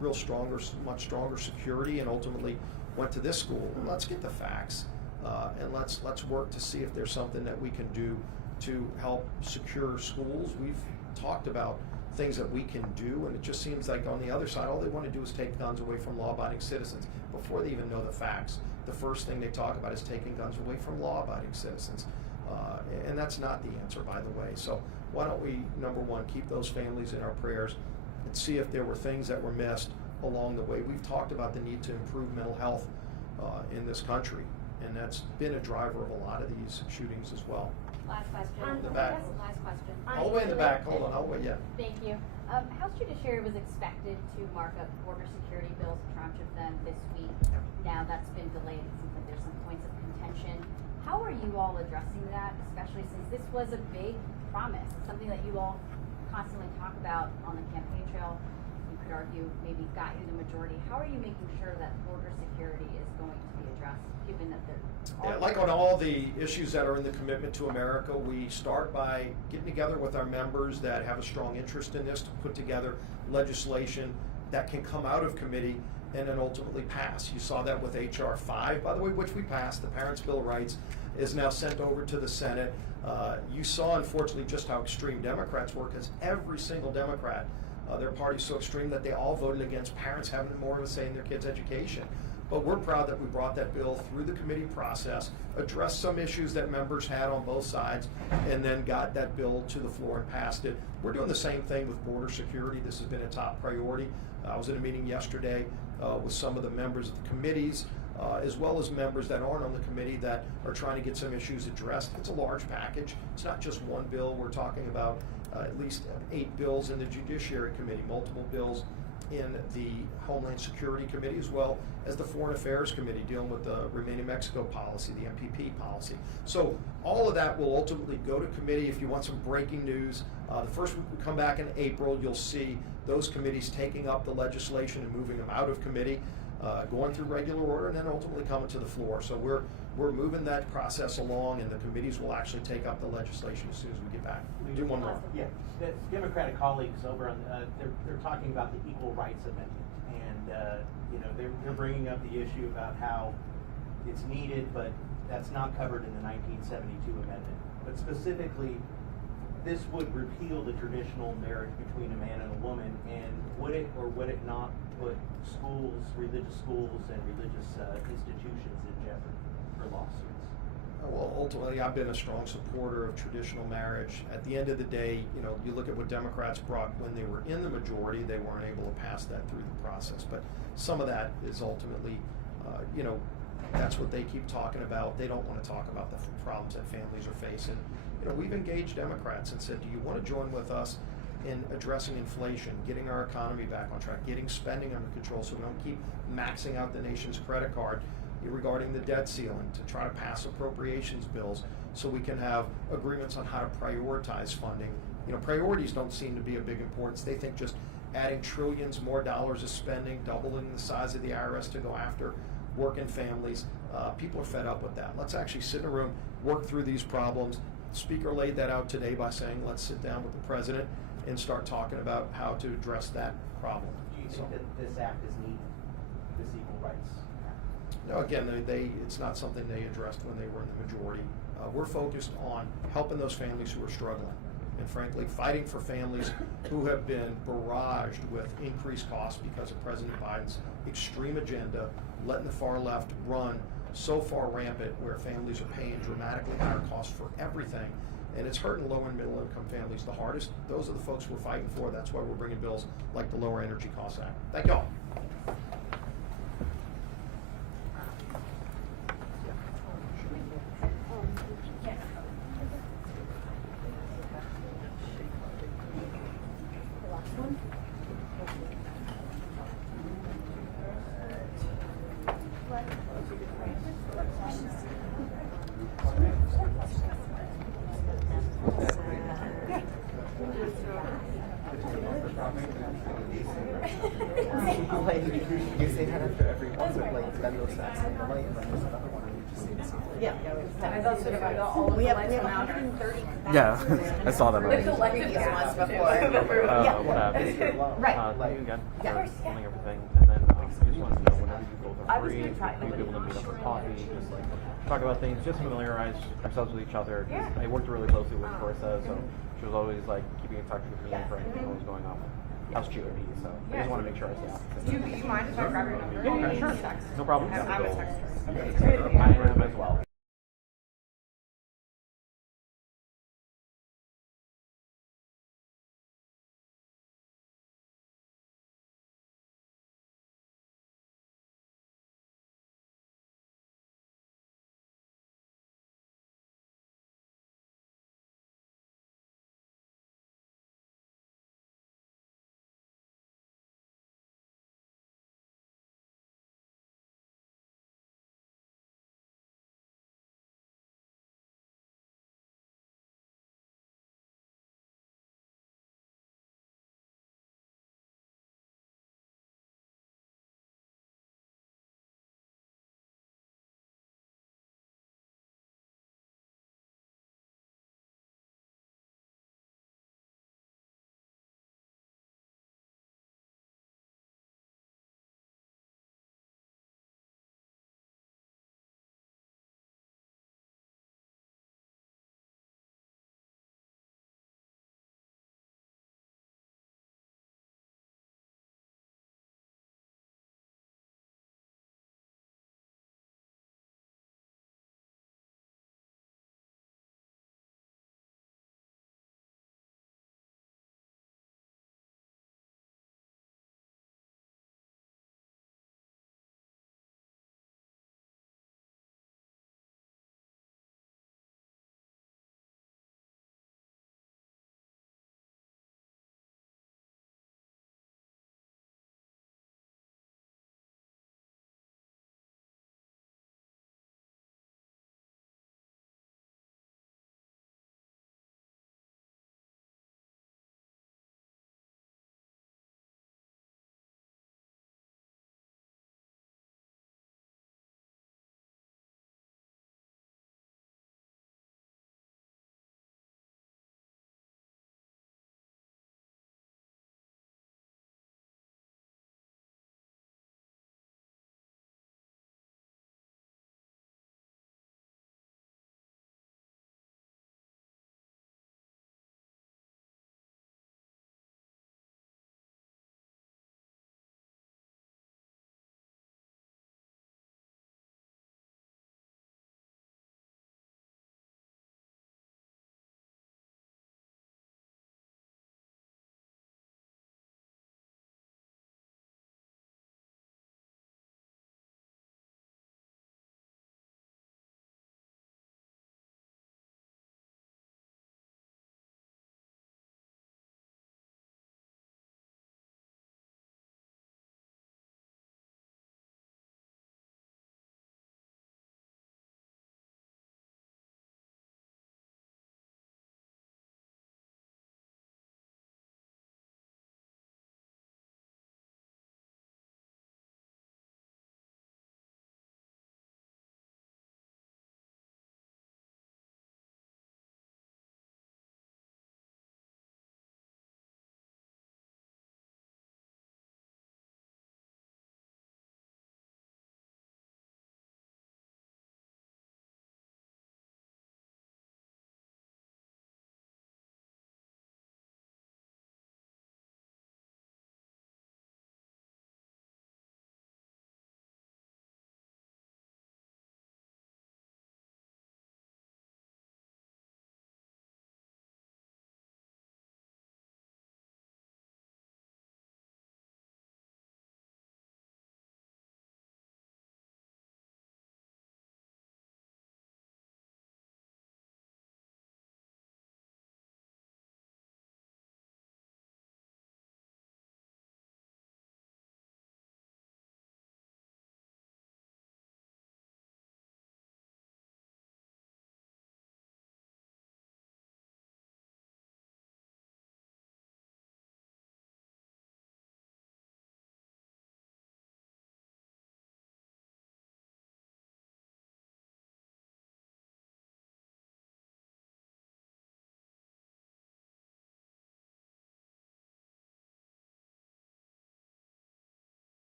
much stronger security, and ultimately went to this school. Well, let's get the facts, and let's work to see if there's something that we can do to help secure schools. We've talked about things that we can do, and it just seems like on the other side, all they want to do is take guns away from law-abiding citizens before they even know the facts. The first thing they talk about is taking guns away from law-abiding citizens, and that's not the answer, by the way. So why don't we, number one, keep those families in our prayers and see if there were things that were missed along the way. We've talked about the need to improve mental health in this country, and that's been a driver of a lot of these shootings as well. Last question. In the back. Last question. All the way in the back. Hold on, all the way, yeah. Thank you. House Judiciary was expected to mark up border security bills, a tranche of them this week. Now that's been delayed. It seems like there's some points of contention. How are you all addressing that, especially since this was a big promise? It's something that you all constantly talk about on the campaign trail. You could argue maybe got you the majority. How are you making sure that border security is going to be addressed, given that they're like on all the issues that are in the Commitment to America, we start by getting together with our members that have a strong interest in this to put together legislation that can come out of committee and then ultimately pass. You saw that with H.R. 5, by the way, which we passed. The Parents' Bill of Rights is now sent over to the Senate. You saw, unfortunately, just how extreme Democrats were, because every single Democrat, their party's so extreme that they all voted against parents having more of a say in their kids' education. But we're proud that we brought that bill through the committee process, addressed some issues that members had on both sides, and then got that bill to the floor and passed it. We're doing the same thing with border security. This has been a top priority. I was in a meeting yesterday with some of the members of the committees, as well as members that aren't on the committee that are trying to get some issues addressed. It's a large package. It's not just one bill. We're talking about at least 8 bills in the Judiciary Committee, multiple bills in the Homeland Security Committee, as well as the Foreign Affairs Committee dealing with the Remain in Mexico policy, the MPP policy. So all of that will ultimately go to committee. If you want some breaking news, the first week we come back in April, you'll see those committees taking up the legislation and moving them out of committee, going through regular order, and then ultimately coming to the floor. So we're moving that process along, and the committees will actually take up the legislation as soon as we get back. Do one more. Yeah, the Democratic colleagues over on they're talking about the Equal Rights Amendment, and they're bringing up the issue about how it's needed, but that's not covered in the 1972 amendment. But specifically, this would repeal the traditional marriage between a man and a woman, and would it or would it not put schools, religious schools, and religious institutions in jeopardy for lawsuits? Well, ultimately, I've been a strong supporter of traditional marriage. At the end of the day, you know, you look at what Democrats brought when they were in the majority, they weren't able to pass that through the process. But some of that is ultimately, you know, that's what they keep talking about. They don't want to talk about the problems that families are facing. You know, we've engaged Democrats and said, do you want to join with us in addressing inflation, getting our economy back on track, getting spending under control so we don't keep maxing out the nation's credit card regarding the debt ceiling, to try to pass appropriations bills so we can have agreements on how to prioritize funding. You know, priorities don't seem to be a big importance. They think just adding trillions more dollars of spending, doubling the size of the IRS to go after working families. People are fed up with that. Let's actually sit in a room, work through these problems. The Speaker laid that out today by saying, let's sit down with the President and start talking about how to address that problem. Do you think that this act is needed, this Equal Rights Act? No, again, it's not something they addressed when they were in the majority. We're focused on helping those families who are struggling, and frankly, fighting for families who have been barraged with increased costs because of President Biden's extreme agenda, letting the far left run so far rampant where families are paying dramatically higher costs for everything. And it's hurting low and middle income families the hardest. Those are the folks we're fighting for. That's why we're bringing bills like the Lower Energy Costs Act. Thank y'all. You say that after every one, but like spend those facts and money, and then there's another one, and you just say the same thing. Yeah. I thought sort of I got all of We the have lights on out. 130. Yeah, I saw that. The collective Previous ones gas. before. Yeah. What happened? Right. Thank you again for Yeah. filming everything. And then I just wanted to know whenever you both I are was free, gonna try, we'd but be able to I'm meet up not for sure coffee, when. just like talk about things, just familiarize ourselves with each other. 'Cause Yeah. I worked really closely with Carissa, so she was always like keeping in touch with me for anything that was going on with House GOP. So I just want to make sure I stay on. Do you mind if I grab your number? Yeah, sure. No problem. I'm a texter. I am as well.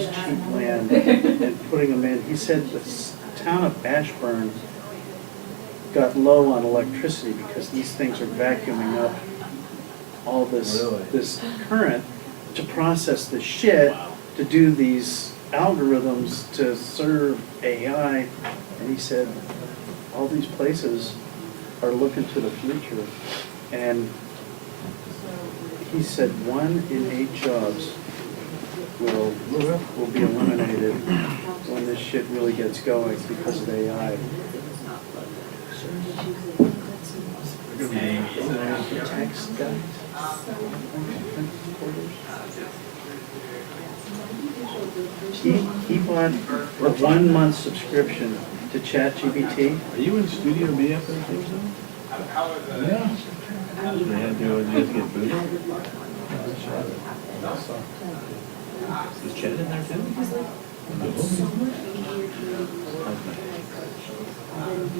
this cheap land and putting them in. He said the town of Ashburn got low on electricity because these things are vacuuming up all this current to process the shit to do these algorithms to serve AI. And he said all these places are looking to the future. And he said 1 in 8 jobs will be eliminated when this shit really gets going because of AI. Text guys. He bought a 1-month subscription to ChatGPT. Are you in Studio B up there too? Yeah. Do you have to get booted? Is Chad in there too?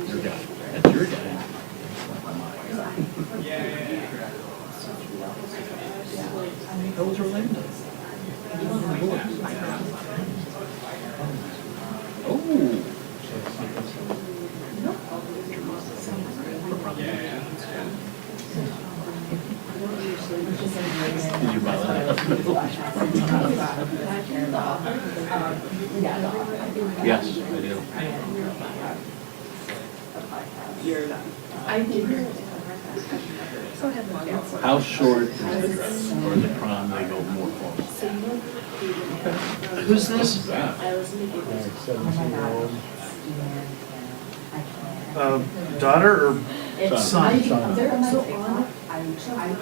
Your guy. That's your guy. How was Orlando? Oh. Did you buy that? Yes, I do. How short is the or the prom they go more for? Who's this? 17-year-old. Daughter or son?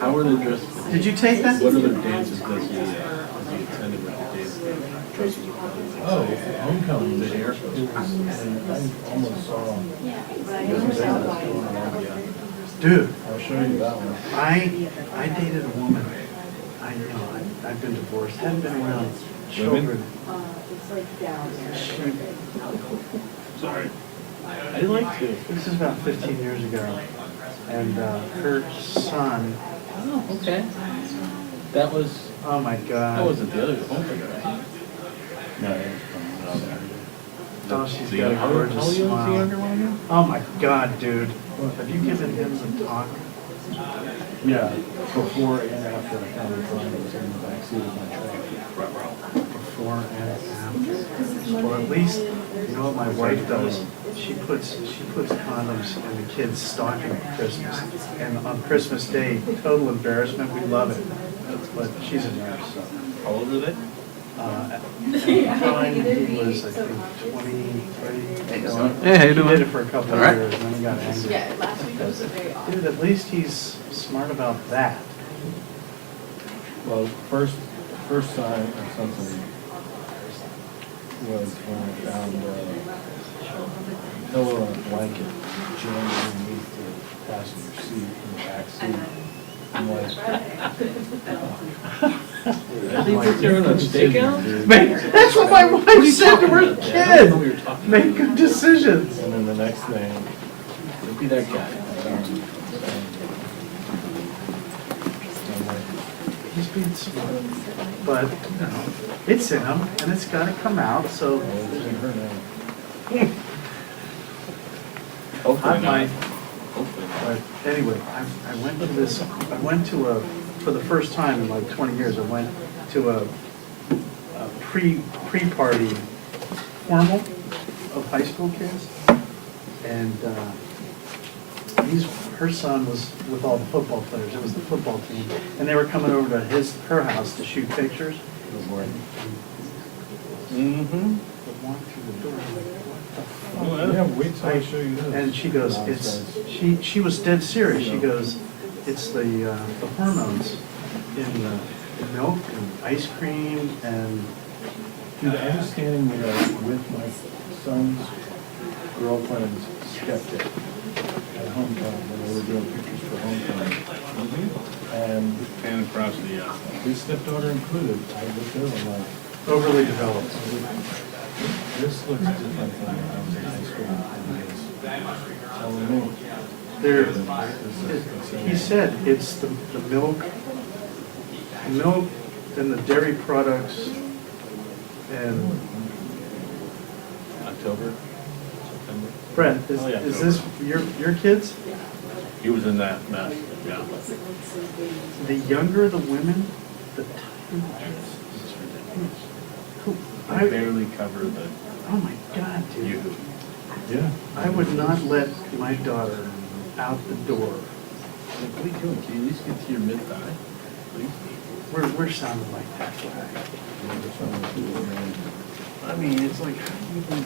How are they dressed? Did you take that? What other dances does he attended with the dance? Oh, homecoming this year. I almost saw. Dude, I'll show you that one. I dated a woman. I've been divorced. Hadn't been around children. Sorry. I like to. This is about 15 years ago, and her son. Oh, okay. That was. Oh my God. That wasn't the other homecoming, right? No, it was from Oh, she's got a gorgeous smile. Oh my God, dude. Have you given him the talk? Yeah, before and after I found the car, I was in the backseat of my truck. Before and after. Or at least, you know what my wife does? She puts condoms in the kids' stocking at Christmas. And on Christmas Day, total embarrassment, we love it. But she's a nurse, so. How old are they? At the time, he was, I think, 23. Hey, how you doing? He did it for a couple of All right. years, and then he got angry. Yeah, last week was a very odd. Dude, at least he's smart about that. Well, first sign of something was when I found pillow and a blanket jammed underneath the passenger seat in the back seat. I'm like, they put there on a stakeout? That's what my wife said to her kid. Make good decisions. And then the next thing, look at that guy. He's being smart. But, you know, it's in him, and it's got to come out, so. It's in her now. I might. But anyway, I went to for the first time in like 20 years, I went to a pre-party formal of high school kids. And her son was with all the football players. It was the football team. And they were coming over to her house to shoot pictures. Mm-hmm. Oh, yeah, wait till I show you this. And she goes, she was dead serious. She goes, it's the hormones in the milk and ice cream and. Dude, I was standing there with my son's girlfriend's skeptic at homecoming when they were doing pictures for homecoming. And across the his stepdaughter included. I looked at her, I'm like, overly developed. this looks different than when I was in high school. Telling me. He said it's the milk and the dairy products and October, September. Brent, is, Oh, yeah, is October. this your kids? He was in that mess, yeah. The younger the women, the It's ridiculous. I- They barely cover the oh my God, dude. youth. Yeah. I would not let my daughter out the door. Like, what are you doing? Can you at least get to your mid-thigh? Please? We're sounding like that guy. I mean, it's like, how do you even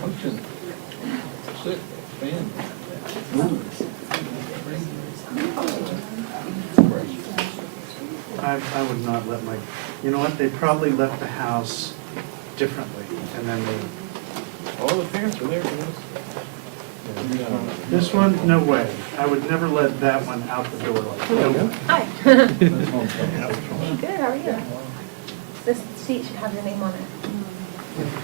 Function. Sit, stand, move. I would not let my, you know what, they probably left the house differently, and then they, All the parents were there for this. this one, no way. I would never let that one out the door like, no. Hi. That's Good, how are you? This seat should have your name on it.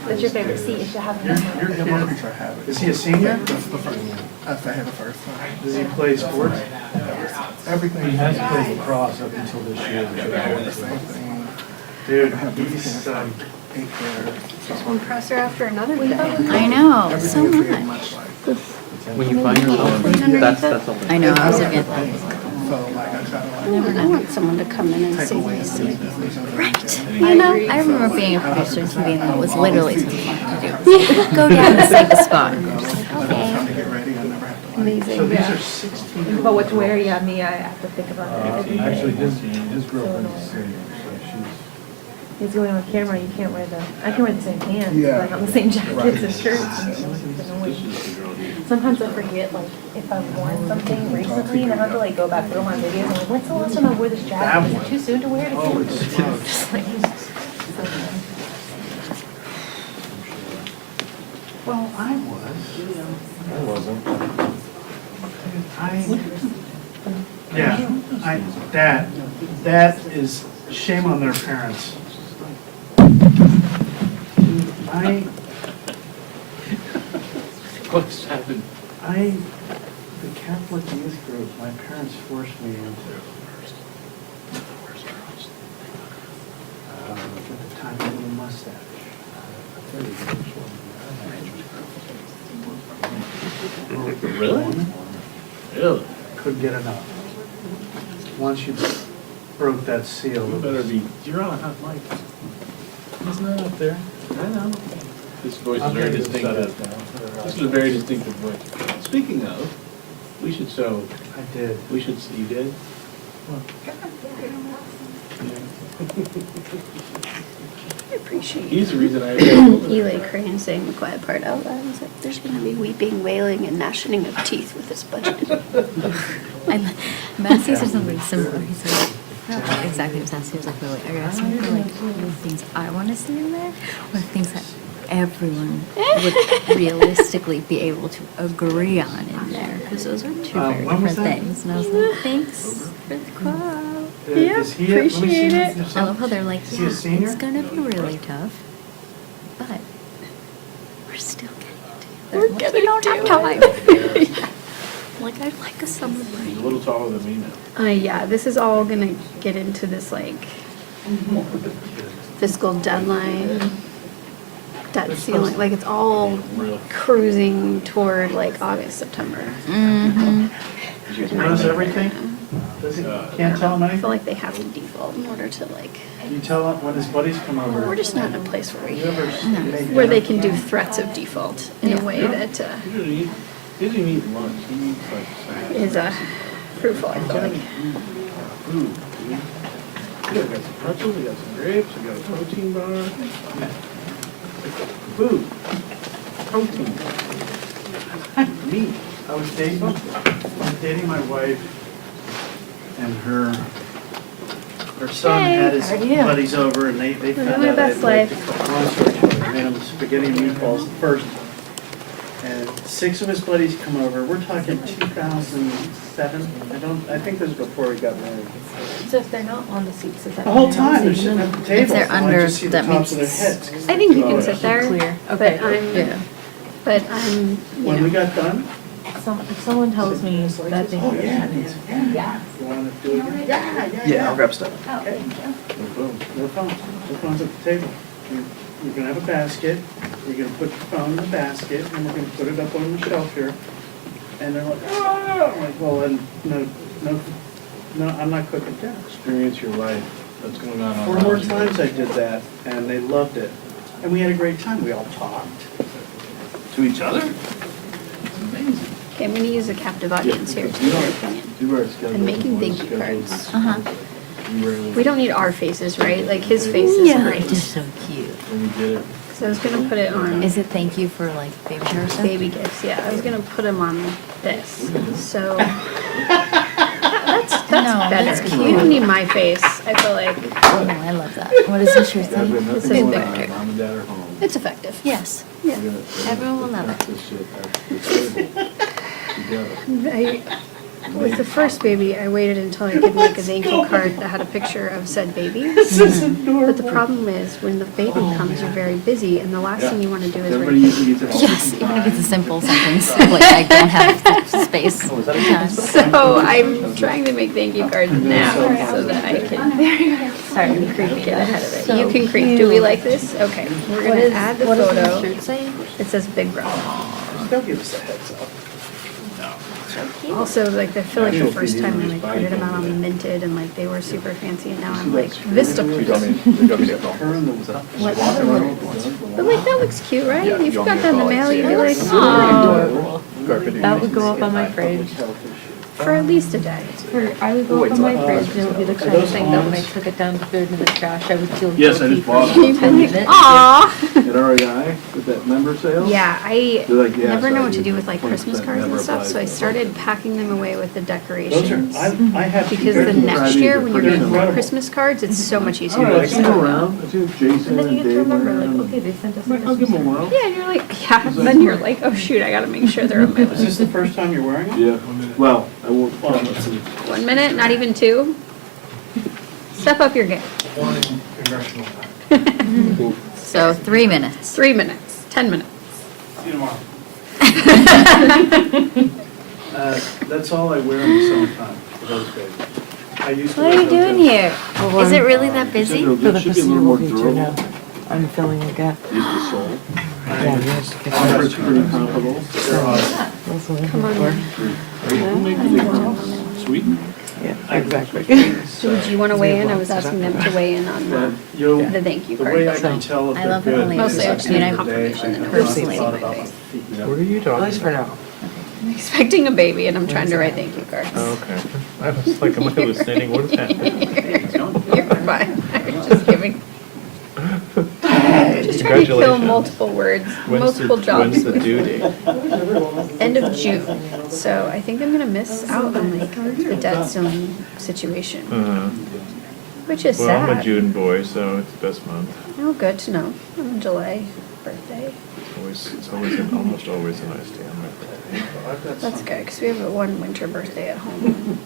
That's your favorite seat, it should have your name on it. Your kid, is he a senior? That's the first one. I had the first one. Does he play sports? Everything. He has played lacrosse up until this year. Dude, he's, One presser after another day. I know, so much. When you find yourself, that's all. I know, I was looking at that. I want someone to come in and save my seat. Right. You know, I remember being a producer in TV and that was literally something you had to do. Go down and save a spot. And you're just like, okay. Amazing, so these yeah. are 16. But what to wear, yeah, me, I have to think about that every day. Actually, his girlfriend's a senior, so she's. He's going on camera, you can't wear I can wear the same pants, Yeah. like on the same jackets and shirts. And This is the girl you. sometimes I forget, like, if I've worn something recently, and I have to, like, go back through my videos, and like, when's the last time I wore this jacket? Is it too soon to wear it again? Oh, it's smoked. Just like, Well, I was. I wasn't. That is shame on their parents. What's happened? The Catholic youth group, my parents forced me into. At the time, I had a mustache. Really? Really? Couldn't get enough. Once you broke that seal. You better be, you're on a hot mic. Isn't that up there? I know. This voice is very distinctive. This is a very distinctive voice. Speaking of, we should show. I did. We should, you did? I appreciate He's the reason I. Eli Crane saying the quiet part out loud. He's like, there's going to be weeping, wailing, and gnashing of teeth with this budget. Massey said something similar. He said, not exactly what Massey was like, but like, are you asking for like the things I want to see in there, or things that everyone would realistically be able to agree on in there? Because those are two very when was different that? things. And I was like, thanks for the quote. Yeah, Is he let me see appreciate it. yourself. I love how they're like, Is he a yeah, senior? it's gonna be really tough, but we're still We're getting together. gonna We don't have time. Like, I'd like a summer break. He's a little taller than me now. yeah, this is all gonna get into this, like, fiscal deadline, debt ceiling, like, it's all cruising toward, like, August, September. Mm-hmm. He knows everything? Does he, can't tell him I anything? feel like they have to default in order to, like, You tell him when his buddies come over. we're just not in a place where we, You ever make where they dinner? can do threats of default in a way that, He doesn't even eat lunch. He eats like snacks. is, fruitful, I feel like. Food, dude. We got some pretzels, we got some grapes, we got a protein bar. Food. Protein. Meat. I was dating my wife, and her son Hey, had his how are you? buddies over, and they Living found my out I best had liked life. a long story short, I made them spaghetti and meatballs first. And 6 of his buddies come over. We're talking 2007. I think this is before he got married. So if they're not on the seats, is that? The whole they're not time they're sitting sitting on at the them? table. they're I under, just see the that tops of their means heads. I think you can sit there, clear. but I'm, Yeah. but I'm, you When know. we got done, If someone tells me that they have it. Yeah. You wanna do it again? Yeah, I'll grab stuff. Oh, thank you. No phones. No phones at the table. You're gonna have a basket, you're gonna put your phone in the basket, and we're gonna put it up on the shelf here. And they're like, oh, I'm like, well, then, no, I'm not cooking. Experience your life. That's going on. 4 more times I did that, and they loved it. And we had a great time, we all talked. To each other? Okay, I'm gonna use a captive audience here to your opinion. And making thank you cards. Uh-huh. We don't need our faces, right? Like his face is Yeah, great. it's just so cute. So I was gonna put it on. Is it thank you for like baby shower stuff? Baby gifts, yeah. I was gonna put him on this. So that's No, better. that's You cute. don't need my face. I feel like Oh, I love that. What is this your thing? this is Victor. Mom and dad are home. It's effective. Yes. Yeah. Everyone will love it. With the first baby, I waited until I could make a thank you card that had a picture of said baby. This is adorable. But the problem is, when the baby comes, you're very busy, and the last thing you want to do is Everybody write usually gets it all. Yes, even if it's a simple sentence, like I don't have the space. Sometimes. So I'm trying to make thank you cards now so that I can. Sorry, I'm creepy. Get ahead of it. You can creep. Do we like this? Okay, we're gonna add the What photo. does the shirt say? It says Big Brother. They'll give us a heads up. Also, like I feel like the Yeah. first time I like printed them out on the Minted and like they were super fancy, and now I'm like Vista. Vistaproof. But like that looks cute, right? Yeah, If you you want got me that to in the call it mail, you'd be Sierra? like, Super oh, adorable. That would go up on my fridge. for at least a day. I would go up on my fridge and it would be the kind of thing that when I took it down to third in the trash, I would feel Yes, I guilty just for bought not it. attending it. Aw. At REI with that member sale? Yeah, I They're like, yeah, never so know I what to do do with like 20% Christmas cards and never stuff, applies so I for it. started packing them away with the Those are, decorations. I have. Because the Fridays next are year, when you're pretty making more incredible. Christmas cards, it's so much All easier right, to I like see them sort them around. out. I see Jason And then you and get to Dave remember, around. like, okay, they sent us a I'll give them a Christmas whirl. Yeah, and you're like, yeah, then you're like, oh shoot, I gotta make sure they're on my Is this list. the first time you're wearing them? Yeah, well, I won't. Well, let's see. 1 minute, not even 2. Step up your game. One congressional. So 3 minutes. 3 minutes, 10 minutes. See you tomorrow. That's all I wear in the summertime for those babies. I used to What are wear you those doing in- here? Is it really that busy? It should be a little more durable. I'm filling a gap. Use the sole. Yeah, you have to get It's pretty comparable. Come on. Who made the big ones? Sweden? Yeah, exactly. So would you want to weigh in? I was asking them to weigh in on But you'll, the thank you the way I card. can tell if I they're love it good. only is Mostly I at just the need end of the day, confirmation that I personally thought my about face. it. What are you talking about? for now. I'm expecting a baby and I'm trying to write thank you cards. Oh, okay. I was like, am I hallucinating? What is happening? You're fine. I was just giving. Just trying to kill Congratulations. multiple words, When's multiple the, jobs. when's the due date? End of June. So I think I'm gonna miss out on like the dead zone situation, which is Well, sad. I'm a June boy, so it's the best month. Oh, good to know. I'm a July birthday. It's always almost always a nice day on my birthday. That's good because we have a one winter birthday at home.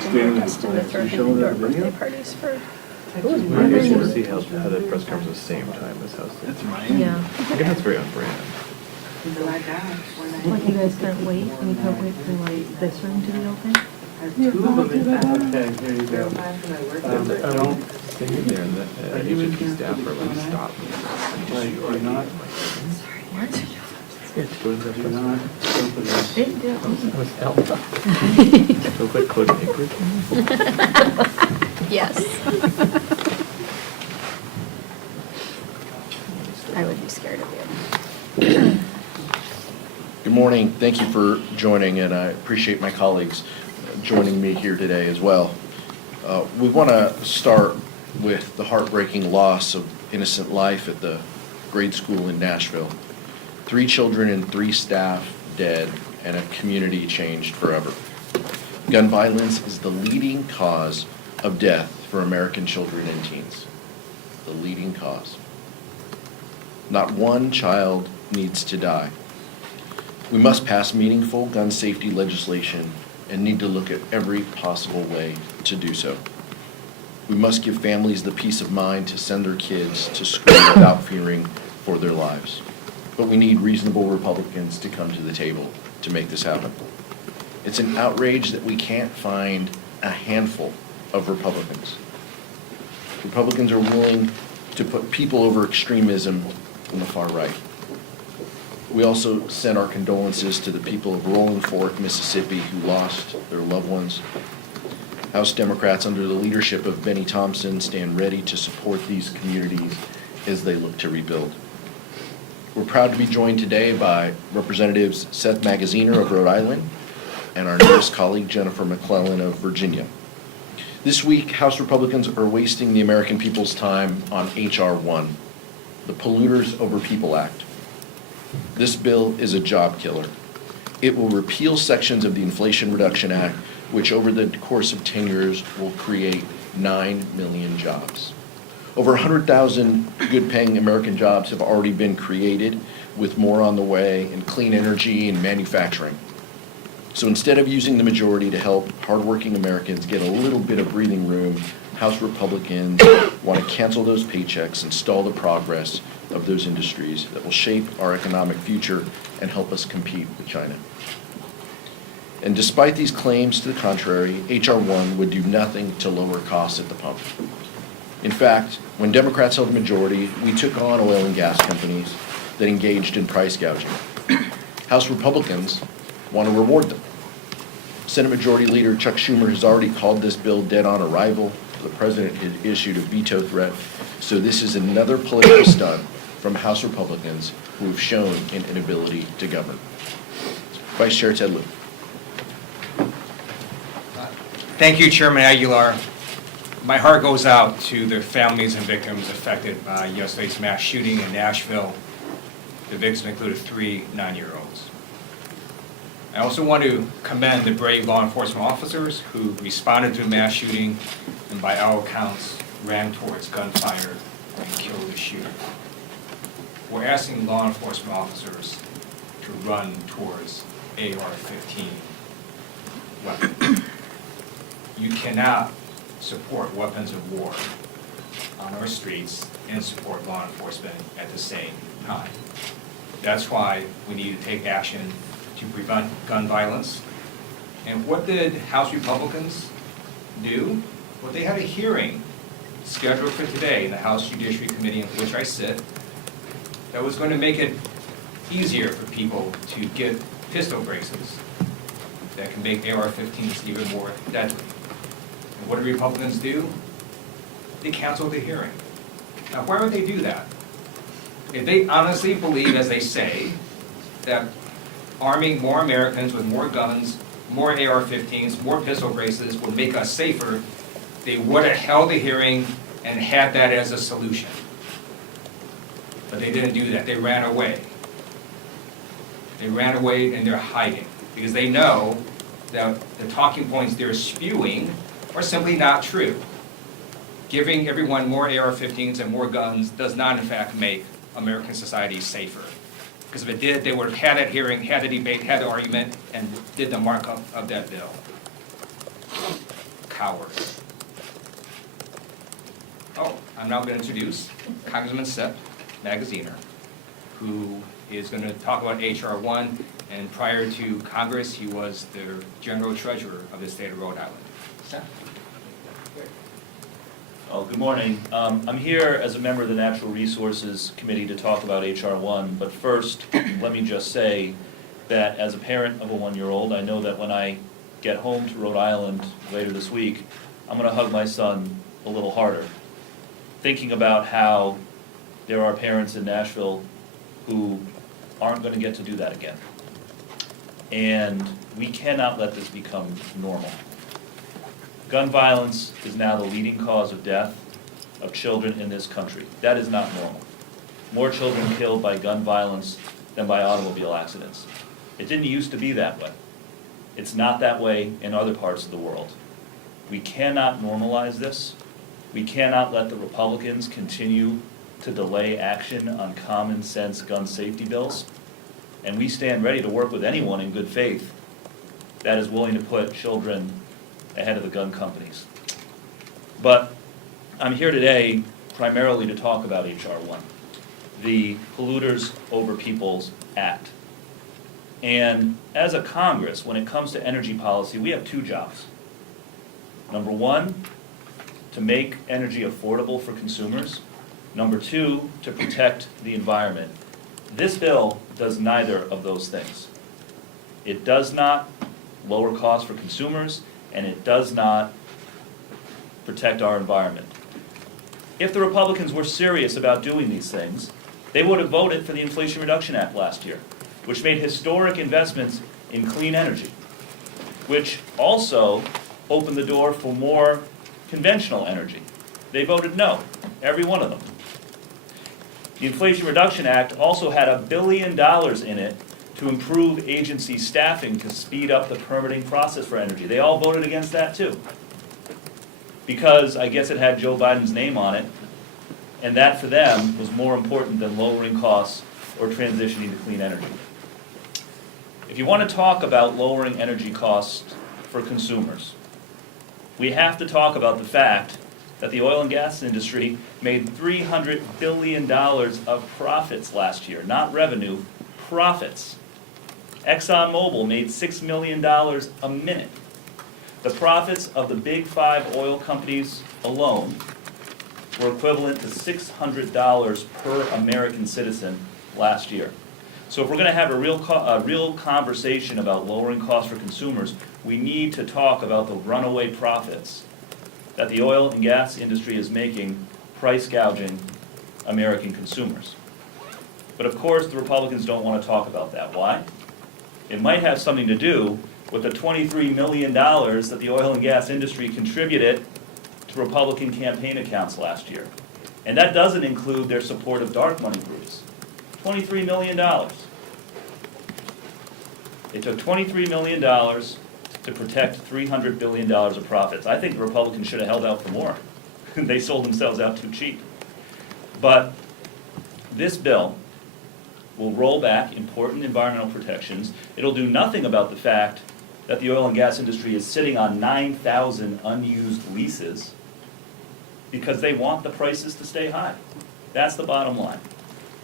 Staying We're destined to throw you him showing indoor that video? birthday parties for. I just want to see how the press conference is the same time as house. That's Yeah. I guess that's very on brand. Like you guys can't wait, and you can't wait for like this room to be open? Okay, here you go. Don't, Stay in there and the HFT staff are like, stop. like, you're not, Go to the you're not open this. That was Elba. So quick, click Ingrid. Yes. I would be scared of you. Good morning. Thank you for joining, and I appreciate my colleagues joining me here today as well. We want to start with the heartbreaking loss of innocent life at the grade school in Nashville. 3 children and 3 staff dead, and a community changed forever. Gun violence is the leading cause of death for American children and teens. The leading cause. Not one child needs to die. We must pass meaningful gun safety legislation and need to look at every possible way to do so. We must give families the peace of mind to send their kids to school without fearing for their lives. but we need reasonable Republicans to come to the table to make this happen. It's an outrage that we can't find a handful of Republicans. Republicans are willing to put people over extremism on the far right. We also send our condolences to the people of Rolling Fork, Mississippi, who lost their loved ones. House Democrats, under the leadership of Benny Thompson, stand ready to support these communities as they look to rebuild. We're proud to be joined today by Representatives Seth Magaziner of Rhode Island and our newest colleague, Jennifer McClellan of Virginia. This week, House Republicans are wasting the American people's time on H.R. 1, the Polluters Over People Act. This bill is a job killer. It will repeal sections of the Inflation Reduction Act, which over the course of 10 years will create 9 million jobs. Over 100,000 good-paying American jobs have already been created, with more on the way in clean energy and manufacturing. So instead of using the majority to help hardworking Americans get a little bit of breathing room, House Republicans want to cancel those paychecks and stall the progress of those industries that will shape our economic future and help us compete with China. And despite these claims to the contrary, H.R. 1 would do nothing to lower costs at the pump. In fact, when Democrats held the majority, we took on oil and gas companies that engaged in price gouging. House Republicans want to reward them. Senate Majority Leader Chuck Schumer has already called this bill dead on arrival. The president has issued a veto threat. So this is another political stunt from House Republicans who have shown an inability to govern. Vice Chair Ted Lieu. Thank you, Chairman Aguilar. My heart goes out to the families and victims affected by yesterday's mass shooting in Nashville. The victims included 3 9-year-olds. I also want to commend the brave law enforcement officers who responded to the mass shooting and by all accounts ran towards gunfire and killed the shooter. We're asking law enforcement officers to run towards AR-15 weapons. You cannot support weapons of war on our streets and support law enforcement at the same time. That's why we need to take action to prevent gun violence. And what did House Republicans do? Well, they had a hearing scheduled for today in the House Judiciary Committee in which I sit that was going to make it easier for people to get pistol braces that can make AR-15s even more deadly. And what do Republicans do? They cancel the hearing. Now, why would they do that? If they honestly believe, as they say, that arming more Americans with more guns, more AR-15s, more pistol braces would make us safer, they would have held the hearing and had that as a solution. But they didn't do that. They ran away. They ran away and they're hiding because they know that the talking points they're spewing are simply not true. Giving everyone more AR-15s and more guns does not, in fact, make American society safer. Because if it did, they would have had that hearing, had the debate, had the argument, and did the markup of that bill. Cowards. Oh, I'm now going to introduce Congressman Seth Magaziner, who is going to talk about H.R. 1, and prior to Congress, he was the General Treasurer of the state of Rhode Island. Seth? Oh, good morning. I'm here as a member of the Natural Resources Committee to talk about H.R. 1, but first, let me just say that as a parent of a 1-year-old, I know that when I get home to Rhode Island later this week, I'm going to hug my son a little harder, thinking about how there are parents in Nashville who aren't going to get to do that again. And we cannot let this become normal. Gun violence is now the leading cause of death of children in this country. That is not normal. More children killed by gun violence than by automobile accidents. It didn't used to be that way. It's not that way in other parts of the world. We cannot normalize this. We cannot let the Republicans continue to delay action on common sense gun safety bills. And we stand ready to work with anyone in good faith that is willing to put children ahead of the gun companies. But I'm here today primarily to talk about H.R. 1. the Polluters Over Peoples Act. And as a Congress, when it comes to energy policy, we have two jobs. Number one, to make energy affordable for consumers. Number two, to protect the environment. This bill does neither of those things. It does not lower costs for consumers, and it does not protect our environment. If the Republicans were serious about doing these things, they would have voted for the Inflation Reduction Act last year, which made historic investments in clean energy, which also opened the door for more conventional energy. They voted no, every one of them. The Inflation Reduction Act also had $1 billion in it to improve agency staffing to speed up the permitting process for energy. They all voted against that too, because I guess it had Joe Biden's name on it, and that for them was more important than lowering costs or transitioning to clean energy. If you want to talk about lowering energy costs for consumers, we have to talk about the fact that the oil and gas industry made $300 billion of profits last year, not revenue, profits. ExxonMobil made $6 million a minute. The profits of the big five oil companies alone were equivalent to $600 per American citizen last year. So if we're going to have a real conversation about lowering costs for consumers, we need to talk about the runaway profits that the oil and gas industry is making, price gouging American consumers. But of course, the Republicans don't want to talk about that. Why? It might have something to do with the $23 million that the oil and gas industry contributed to Republican campaign accounts last year. And that doesn't include their support of dark money groups. $23 million. They took $23 million to protect $300 billion of profits. I think the Republicans should have held out for more. They sold themselves out too cheap. But this bill will roll back important environmental protections. It'll do nothing about the fact that the oil and gas industry is sitting on 9,000 unused leases because they want the prices to stay high. That's the bottom line.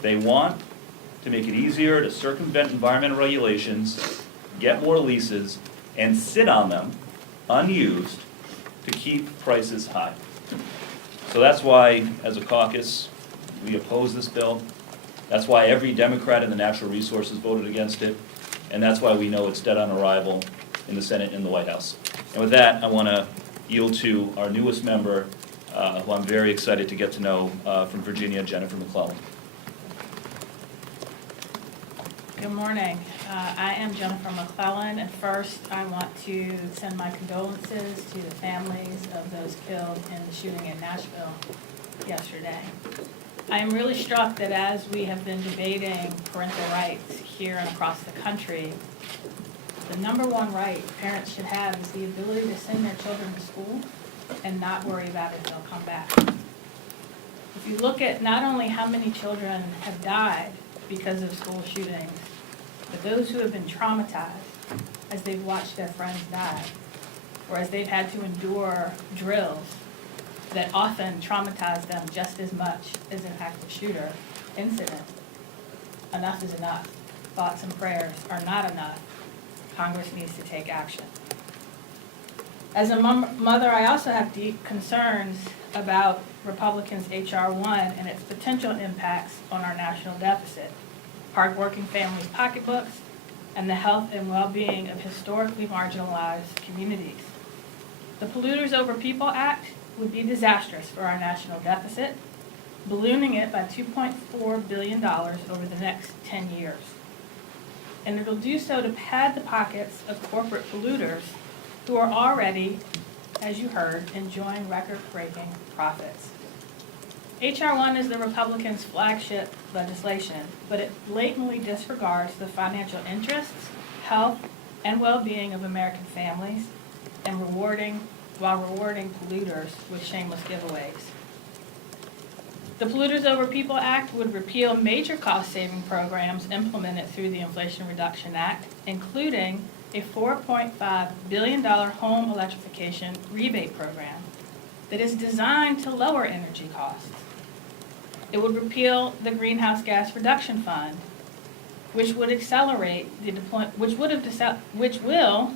They want to make it easier to circumvent environmental regulations, get more leases, and sit on them unused to keep prices high. So that's why, as a caucus, we oppose this bill. That's why every Democrat in the Natural Resources voted against it, and that's why we know it's dead on arrival in the Senate and the White House. And with that, I want to yield to our newest member, who I'm very excited to get to know, from Virginia, Jennifer McClellan. Good morning. I am Jennifer McClellan, and first I want to send my condolences to the families of those killed in the shooting in Nashville yesterday. I am really struck that as we have been debating parental rights here and across the country, the number one right parents should have is the ability to send their children to school and not worry about if they'll come back. If you look at not only how many children have died because of school shootings, but those who have been traumatized as they've watched their friends die, or as they've had to endure drills that often traumatize them just as much as an active shooter incident, enough is enough. Thoughts and prayers are not enough. Congress needs to take action. As a mother, I also have deep concerns about Republicans' H.R. 1 and its potential impacts on our national deficit, hardworking families' pocketbooks, and the health and well-being of historically marginalized communities. The Polluters Over People Act would be disastrous for our national deficit, ballooning it by $2.4 billion over the next 10 years. And it'll do so to pad the pockets of corporate polluters who are already, as you heard, enjoying record-breaking profits. H.R. 1 is the Republicans' flagship legislation, but it blatantly disregards the financial interests, health, and well-being of American families, and while rewarding polluters with shameless giveaways. The Polluters Over People Act would repeal major cost-saving programs implemented through the Inflation Reduction Act, including a $4.5 billion home electrification rebate program that is designed to lower energy costs. It would repeal the Greenhouse Gas Reduction Fund, which would accelerate the which will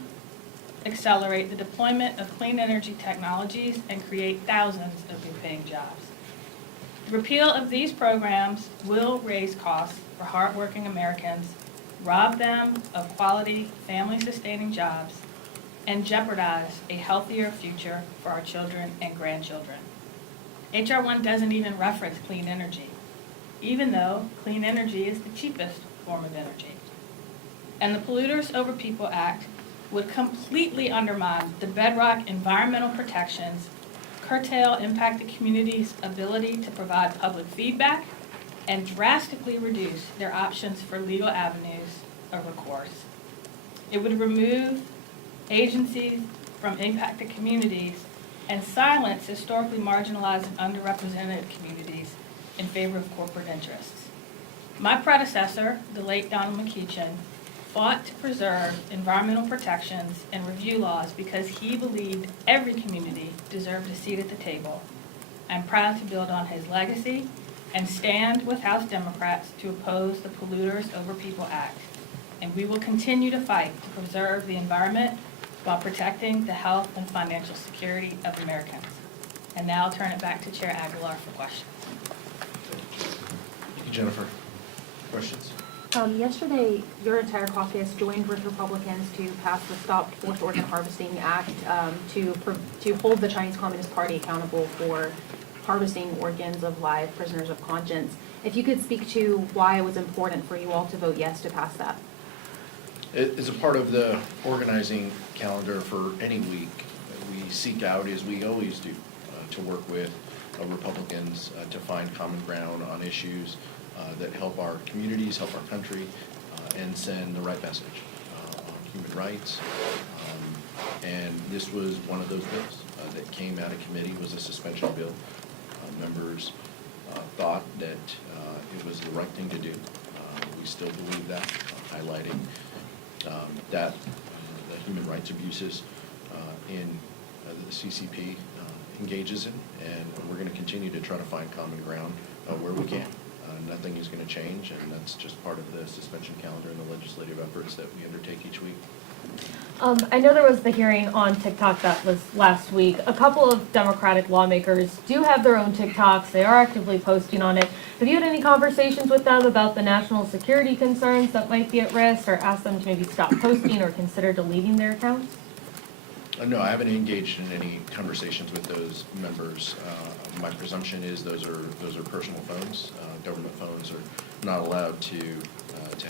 accelerate the deployment of clean energy technologies and create thousands of new-paying jobs. The repeal of these programs will raise costs for hardworking Americans, rob them of quality, family-sustaining jobs, and jeopardize a healthier future for our children and grandchildren. H.R. 1 doesn't even reference clean energy, even though clean energy is the cheapest form of energy. And the Polluters Over People Act would completely undermine the bedrock environmental protections, curtail impacted communities' ability to provide public feedback, and drastically reduce their options for legal avenues of recourse. It would remove agencies from impacted communities and silence historically marginalized and underrepresented communities in favor of corporate interests. My predecessor, the late Donald McEachin, fought to preserve environmental protections and review laws because he believed every community deserved a seat at the table. I'm proud to build on his legacy and stand with House Democrats to oppose the Polluters Over People Act. And we will continue to fight to preserve the environment while protecting the health and financial security of Americans. And now I'll turn it back to Chair Aguilar for questions. Thank you, Jennifer. Questions? Yesterday, your entire caucus joined with Republicans to pass the Stop Forced Organ Harvesting Act to hold the Chinese Communist Party accountable for harvesting organs of live prisoners of conscience. If you could speak to why it was important for you all to vote yes to pass that. It is a part of the organizing calendar for any week. We seek out, as we always do, to work with Republicans to find common ground on issues that help our communities, help our country, and send the right message on human rights. And this was one of those bills that came out of committee, was a suspension bill. Members thought that it was the right thing to do. We still believe that, highlighting that the human rights abuses in the CCP engages in, and we're going to continue to try to find common ground where we can. Nothing is going to change, and that's just part of the suspension calendar and the legislative efforts that we undertake each week. I know there was the hearing on TikTok that was last week. A couple of Democratic lawmakers do have their own TikToks. They are actively posting on it. Have you had any conversations with them about the national security concerns that might be at risk, or asked them to maybe stop posting or consider deleting their accounts? No, I haven't engaged in any conversations with those members. My presumption is those are personal phones. Government phones are not allowed to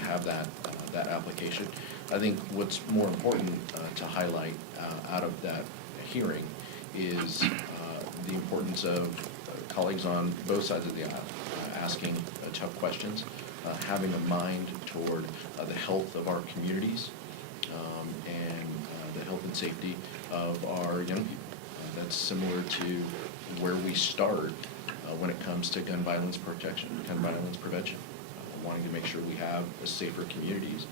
have that application. I think what's more important to highlight out of that hearing is the importance of colleagues on both sides of the aisle asking tough questions, having a mind toward the health of our communities and the health and safety of our young people. That's similar to where we start when it comes to gun violence protection, gun violence prevention, wanting to make sure we have safer communities.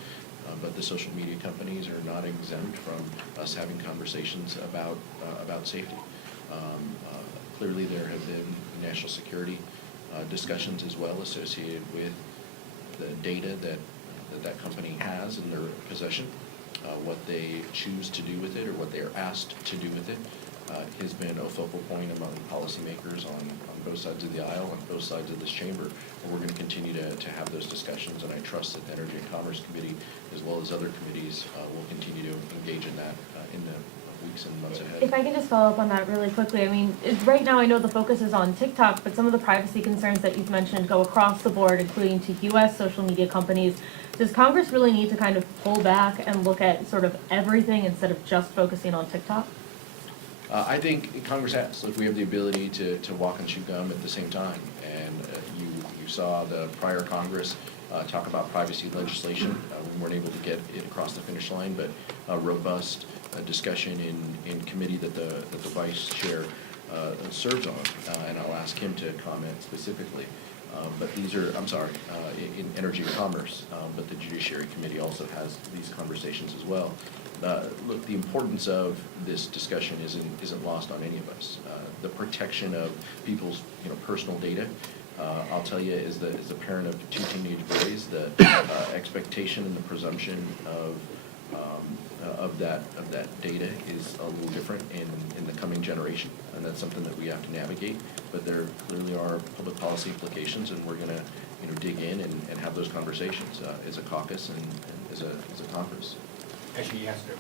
But the social media companies are not exempt from us having conversations about safety. Clearly, there have been national security discussions as well associated with the data that company has in their possession. What they choose to do with it, or what they are asked to do with it, has been a focal point among policymakers on both sides of the aisle, on both sides of this chamber. And we're going to continue to have those discussions, and I trust that the Energy and Commerce Committee, as well as other committees, will continue to engage in that in the weeks and months ahead. If I can just follow up on that really quickly. I mean, right now I know the focus is on TikTok, but some of the privacy concerns that you've mentioned go across the board, including to U.S. social media companies. Does Congress really need to kind of pull back and look at sort of everything instead of just focusing on TikTok? I think Congress has. Look, we have the ability to walk and chew gum at the same time. And you saw the prior Congress talk about privacy legislation. We weren't able to get it across the finish line, but a robust discussion in committee that the vice chair serves on, and I'll ask him to comment specifically. But these are, in Energy and Commerce, but the Judiciary Committee also has these conversations as well. Look, the importance of this discussion isn't lost on any of us. The protection of people's personal data I'll tell you, as a parent of 2 teenage boys, the expectation and the presumption of that data is a little different in the coming generation, and that's something that we have to navigate. But there clearly are public policy implications, and we're going to dig in and have those conversations as a caucus and as a Congress. Actually, yes, sir.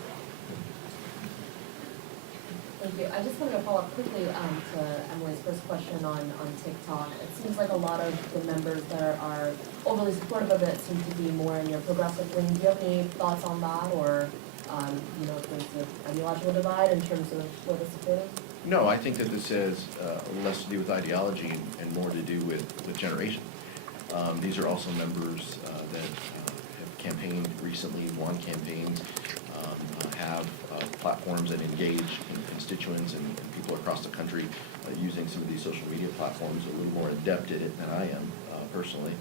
Thank you. I just wanted to follow up quickly to Emily's first question on TikTok. It seems like a lot of the members that are overly supportive of it seem to be more in your progressive wing. Do you have any thoughts on that, or if there's an ideological divide in terms of what the support is? No, I think that this has less to do with ideology and more to do with generation. These are also members that have campaigned recently, won campaigns, have platforms that engage constituents and people across the country using some of these social media platforms, a little more adept at it than I am personally.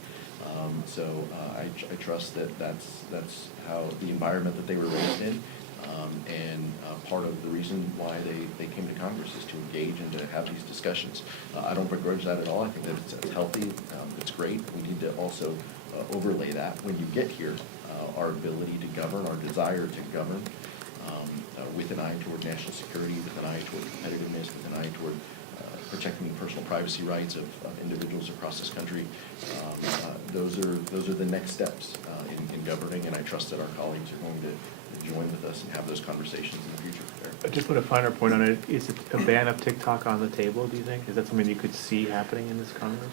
So I trust that that's how the environment that they were raised in. And part of the reason why they came to Congress is to engage and to have these discussions. I don't begrudge that at all. I think that it's healthy. It's great. We need to also overlay that when you get here, our ability to govern, our desire to govern with an eye toward national security, with an eye toward competitiveness, with an eye toward protecting the personal privacy rights of individuals across this country. Those are the next steps in governing, and I trust that our colleagues are going to join with us and have those conversations in the future. Just put a finer point on it. Is it a ban of TikTok on the table, do you think? Is that something you could see happening in this Congress?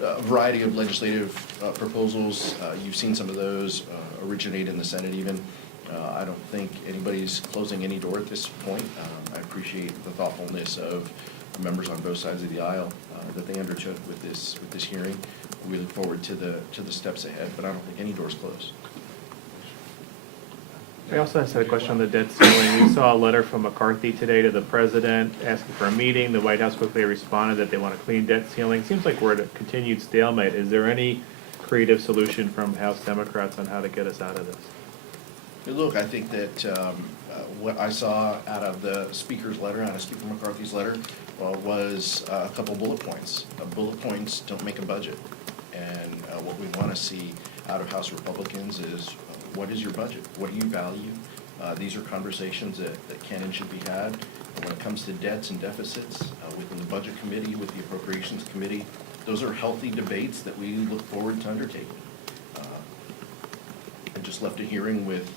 A variety of legislative proposals. You've seen some of those originate in the Senate even. I don't think anybody's closing any door at this point. I appreciate the thoughtfulness of members on both sides of the aisle that they undertook with this hearing. We look forward to the steps ahead, but I don't think any door's closed. I also had a question on the debt ceiling. We saw a letter from McCarthy today to the president asking for a meeting. The White House quickly responded that they want a clean debt ceiling. Seems like we're at a continued stalemate. Is there any creative solution from House Democrats on how to get us out of this? Look, I think that what I saw out of the Speaker's letter, out of Speaker McCarthy's letter, was a couple bullet points. Bullet points don't make a budget. And what we want to see out of House Republicans is, what is your budget? What do you value? These are conversations that can and should be had. When it comes to debts and deficits, within the Budget Committee, with the Appropriations Committee, those are healthy debates that we look forward to undertaking. I just left a hearing with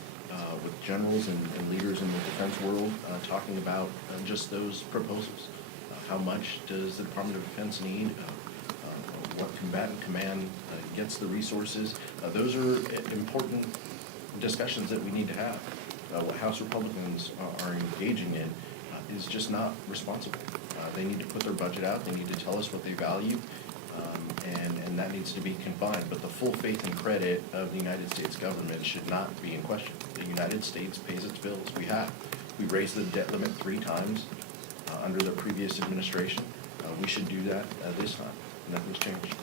generals and leaders in the defense world talking about just those proposals. How much does the Department of Defense need? What combatant command gets the resources? Those are important discussions that we need to have. What House Republicans are engaging in is just not responsible. They need to put their budget out. They need to tell us what they value, and that needs to be confined. But the full faith and credit of the United States government should not be in question. The United States pays its bills. We raised the debt limit 3 times under the previous administration. We should do that this time. Nothing's changed.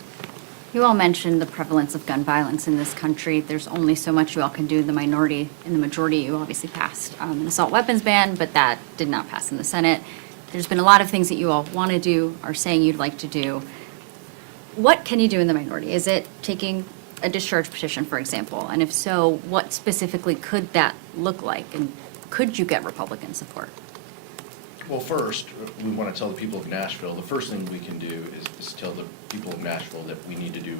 You all mentioned the prevalence of gun violence in this country. There's only so much you all can do. The minority and the majority, you obviously passed an assault weapons ban, but that did not pass in the Senate. There's been a lot of things that you all want to do, are saying you'd like to do. What can you do in the minority? Is it taking a discharge petition, for example? And if so, what specifically could that look like? And could you get Republican support? Well, first, we want to tell the people of Nashville, the first thing we can do is tell the people of Nashville that we need to do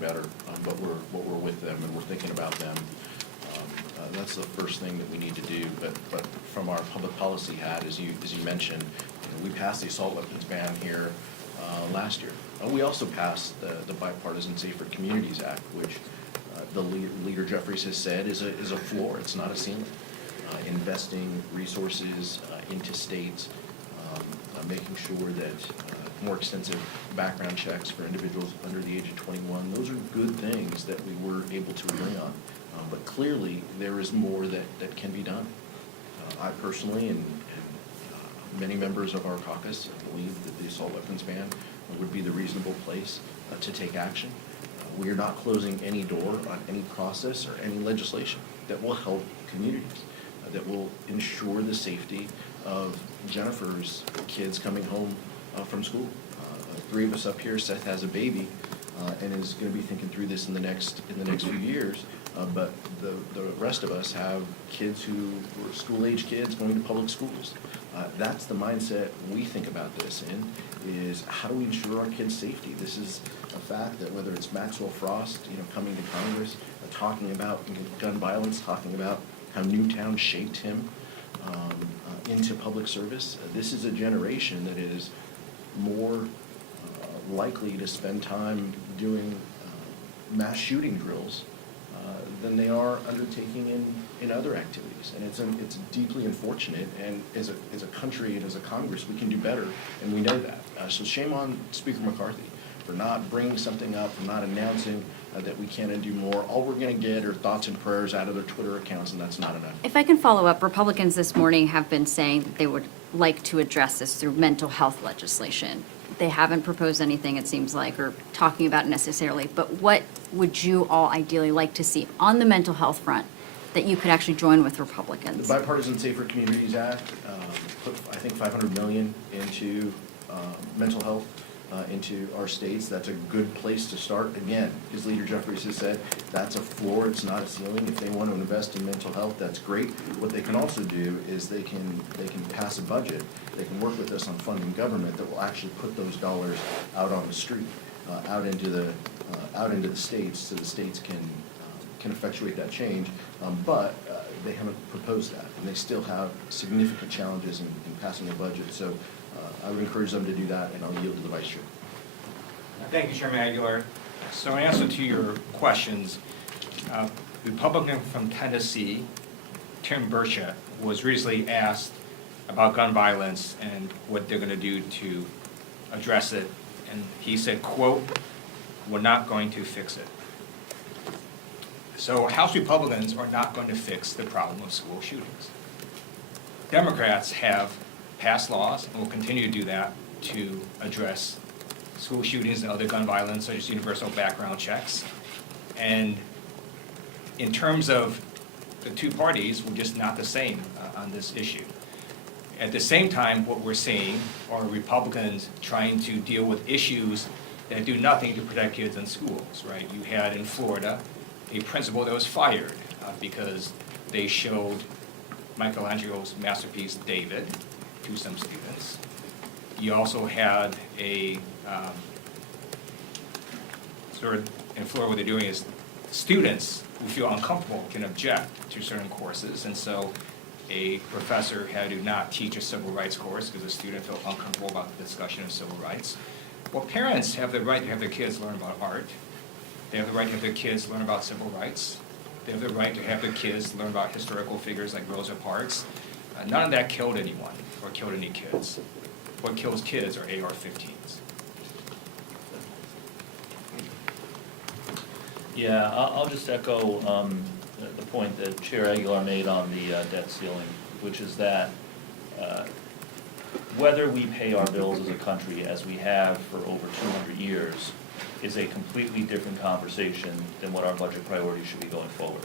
better, but we're with them and we're thinking about them. That's the first thing that we need to do. But from our public policy hat, as you mentioned, we passed the assault weapons ban here last year. We also passed the Bipartisan Safer Communities Act, which the leader Jeffries has said is a floor. It's not a ceiling. Investing resources into states, making sure that more extensive background checks for individuals under the age of 21. Those are good things that we were able to agree on. But clearly, there is more that can be done. I personally and many members of our caucus believe that the assault weapons ban would be the reasonable place to take action. We are not closing any door on any process or any legislation that will help communities, that will ensure the safety of Jennifer's kids coming home from school. three of us up here, Seth has a baby, and is gonna be thinking through this in the next few years. But the rest of us have kids who were school-age kids going to public schools. That's the mindset we think about this in, is how do we ensure our kids' safety? This is a fact that whether it's Maxwell Frost, coming to Congress, talking about gun violence, talking about how Newtown shaped him into public service. This is a generation that is more likely to spend time doing mass shooting drills than they are undertaking in other activities. And it's deeply unfortunate, and as a country and as a Congress, we can do better, and we know that. So shame on Speaker McCarthy for not bringing something up, for not announcing that we can do more. All we're going to get are thoughts and prayers out of their Twitter accounts, and that's not enough. If I can follow up, Republicans this morning have been saying that they would like to address this through mental health legislation. They haven't proposed anything, it seems like, or talking about it necessarily, but what would you all ideally like to see on the mental health front that you could actually join with Republicans? The Bipartisan Safer Communities Act put, I think, $500 million into mental health into our states. That's a good place to start. Again, as Leader Jeffries has said, that's a floor, it's not a ceiling. If they want to invest in mental health, that's great. What they can also do is they can pass a budget. They can work with us on funding government that will actually put those dollars out on the street, out into the states, so the states can effectuate that change. But they haven't proposed that, and they still have significant challenges in passing a budget. So I would encourage them to do that, and I'll yield to the Vice Chair. Thank you, Chairman Aguilar. So in answer to your questions, Republican from Tennessee, Tim Burchett, was recently asked about gun violence and what they're going to do to address it. And he said, quote, "We're not going to fix it." So House Republicans are not going to fix the problem of school shootings. Democrats have passed laws and will continue to do that to address school shootings and other gun violence, such as universal background checks. And in terms of the two parties, we're just not the same on this issue. At the same time, what we're seeing are Republicans trying to deal with issues that do nothing to protect kids in schools, right? You had in Florida a principal that was fired because they showed Michelangelo's masterpiece, David, to some students. You also had a, sort of in Florida, what they're doing is students who feel uncomfortable can object to certain courses, and so a professor had to not teach a civil rights course because a student felt uncomfortable about the discussion of civil rights. Well, parents have the right to have their kids learn about art. They have the right to have their kids learn about civil rights. They have the right to have their kids learn about historical figures like Rosa Parks. None of that killed anyone or killed any kids. What kills kids are AR-15s. Yeah, I'll just echo the point that Chair Aguilar made on the debt ceiling, which is that whether we pay our bills as a country, as we have for over 200 years, is a completely different conversation than what our budget priorities should be going forward.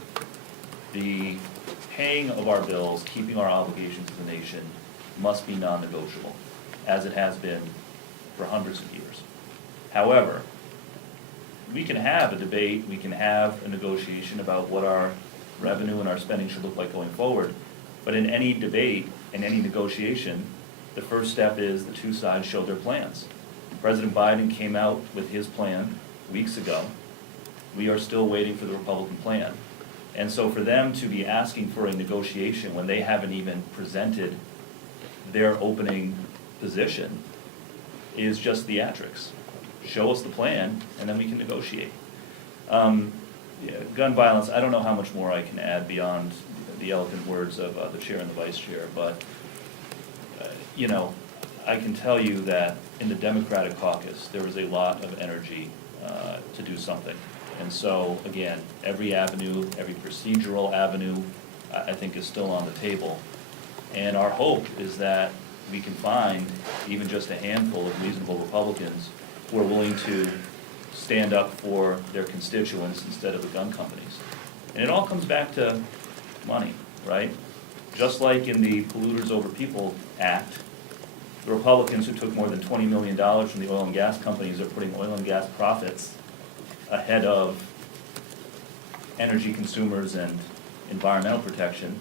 The paying of our bills, keeping our obligations as a nation, must be non-negotiable, as it has been for hundreds of years. However, we can have a debate, we can have a negotiation about what our revenue and our spending should look like going forward, but in any debate, in any negotiation, the first step is the two sides show their plans. President Biden came out with his plan weeks ago. We are still waiting for the Republican plan. And so for them to be asking for a negotiation when they haven't even presented their opening position is just theatrics. Show us the plan, and then we can negotiate. Gun violence, I don't know how much more I can add beyond the eloquent words of the chair and the vice chair, but I can tell you that in the Democratic caucus, there is a lot of energy to do something. And so, again, every avenue, every procedural avenue, I think is still on the table. And our hope is that we can find even just a handful of reasonable Republicans who are willing to stand up for their constituents instead of the gun companies. And it all comes back to money, right? Just like in the Polluters Over People Act, The Republicans, who took more than $20 million from the oil and gas companies, are putting oil and gas profits ahead of energy consumers and environmental protection.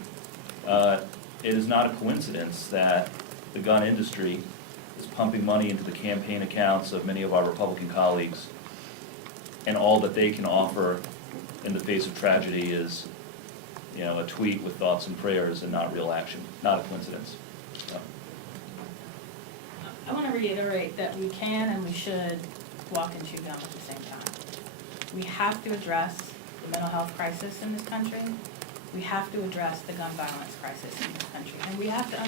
It is not a coincidence that the gun industry is pumping money into the campaign accounts of many of our Republican colleagues, and all that they can offer in the face of tragedy is, you know, a tweet with thoughts and prayers and not real action. Not a coincidence. So. I want to reiterate that we can and we should walk and chew gum at the same time. We have to address the mental health crisis in this country. We have to address the gun violence crisis in this country. And we have to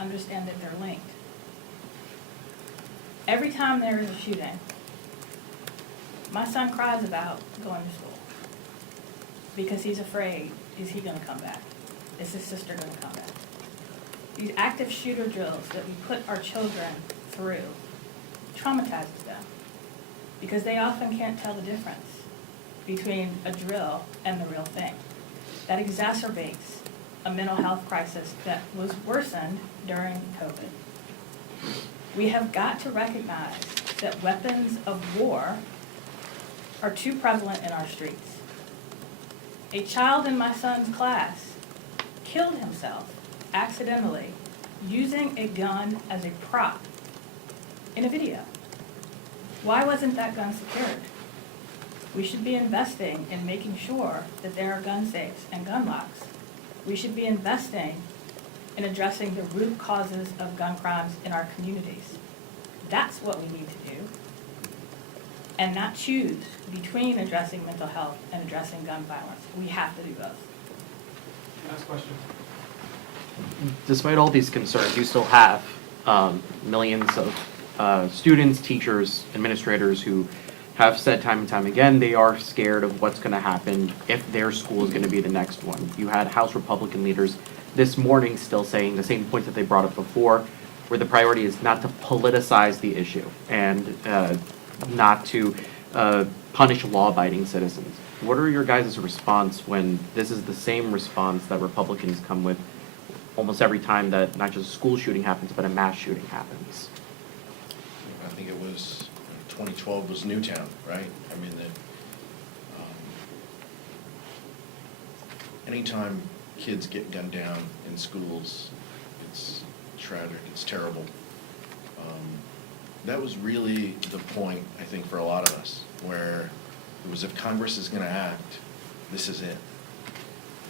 understand that they're linked. Every time there is a shooting, my son cries about going to school because he's afraid, is he going to come back? Is his sister going to come back? These active shooter drills that we put our children through traumatizes them because they often can't tell the difference between a drill and the real thing. That exacerbates a mental health crisis that was worsened during COVID. We have got to recognize that weapons of war are too prevalent in our streets. A child in my son's class killed himself accidentally using a gun as a prop in a video. Why wasn't that gun secured? We should be investing in making sure that there are gun safes and gun locks. We should be investing in addressing the root causes of gun crimes in our communities. That's what we need to do. And not choose between addressing mental health and addressing gun violence. We have to do both. Last question. Despite all these concerns, you still have millions of students, teachers, administrators who have said time and time again they are scared of what's going to happen if their school is going to be the next one. You had House Republican leaders this morning still saying the same points that they brought up before, where the priority is not to politicize the issue and not to punish law-abiding citizens. What are your guys' response when this is the same response that Republicans come with almost every time that not just a school shooting happens, but a mass shooting happens? I think it was 2012 was Newtown, right? I mean, anytime kids get gunned down in schools, it's tragic, it's terrible. That was really the point, I think, for a lot of us, where it was if Congress is going to act, this is it.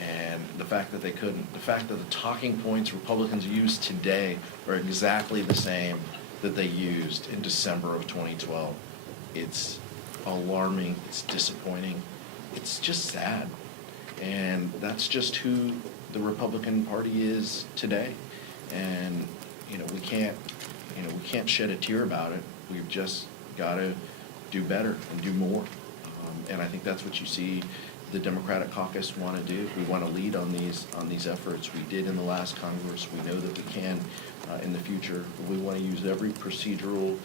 And the fact that they couldn't, the fact that the talking points Republicans use today are exactly the same that they used in December of 2012. It's alarming, it's disappointing, it's just sad. And that's just who the Republican Party is today. And, we can't shed a tear about it. We've just got to do better and do more. And I think that's what you see the Democratic caucus want to do. We want to lead on these efforts. We did in the last Congress. We know that we can in the future. We want to use every procedural,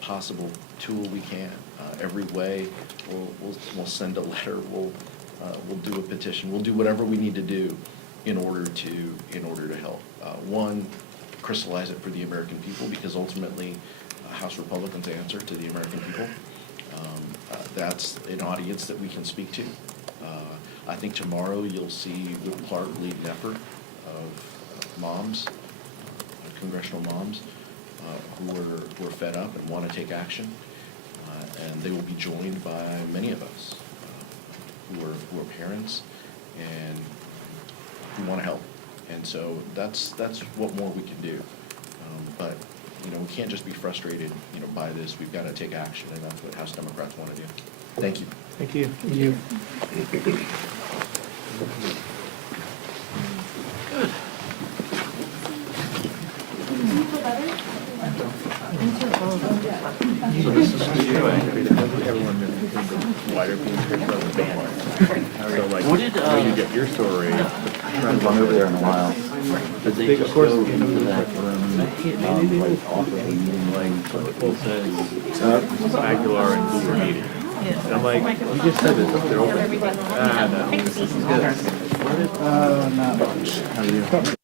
possible tool we can. Every way, we'll send a letter. We'll do a petition. We'll do whatever we need to do in order to help. One, crystallize it for the American people, because ultimately, House Republicans answer to the American people. That's an audience that we can speak to. I think tomorrow you'll see Whip Clark lead an effort of moms, congressional moms, who are fed up and want to take action. And they will be joined by many of us who are parents and who want to help. And so that's what more we can do. But we can't just be frustrated by this. We've got to take action, and that's what House Democrats want to do. Thank you. Thank you. Thank you. So this is everyone wider being picked up the band. So like, What did, when you get your story, Haven't gone over there in a while. Did they just go into that room, like off of the meeting, Aguilar and Hoover meeting. And I'm like, you just said this, they're open. No, this is good. Not much. How are you?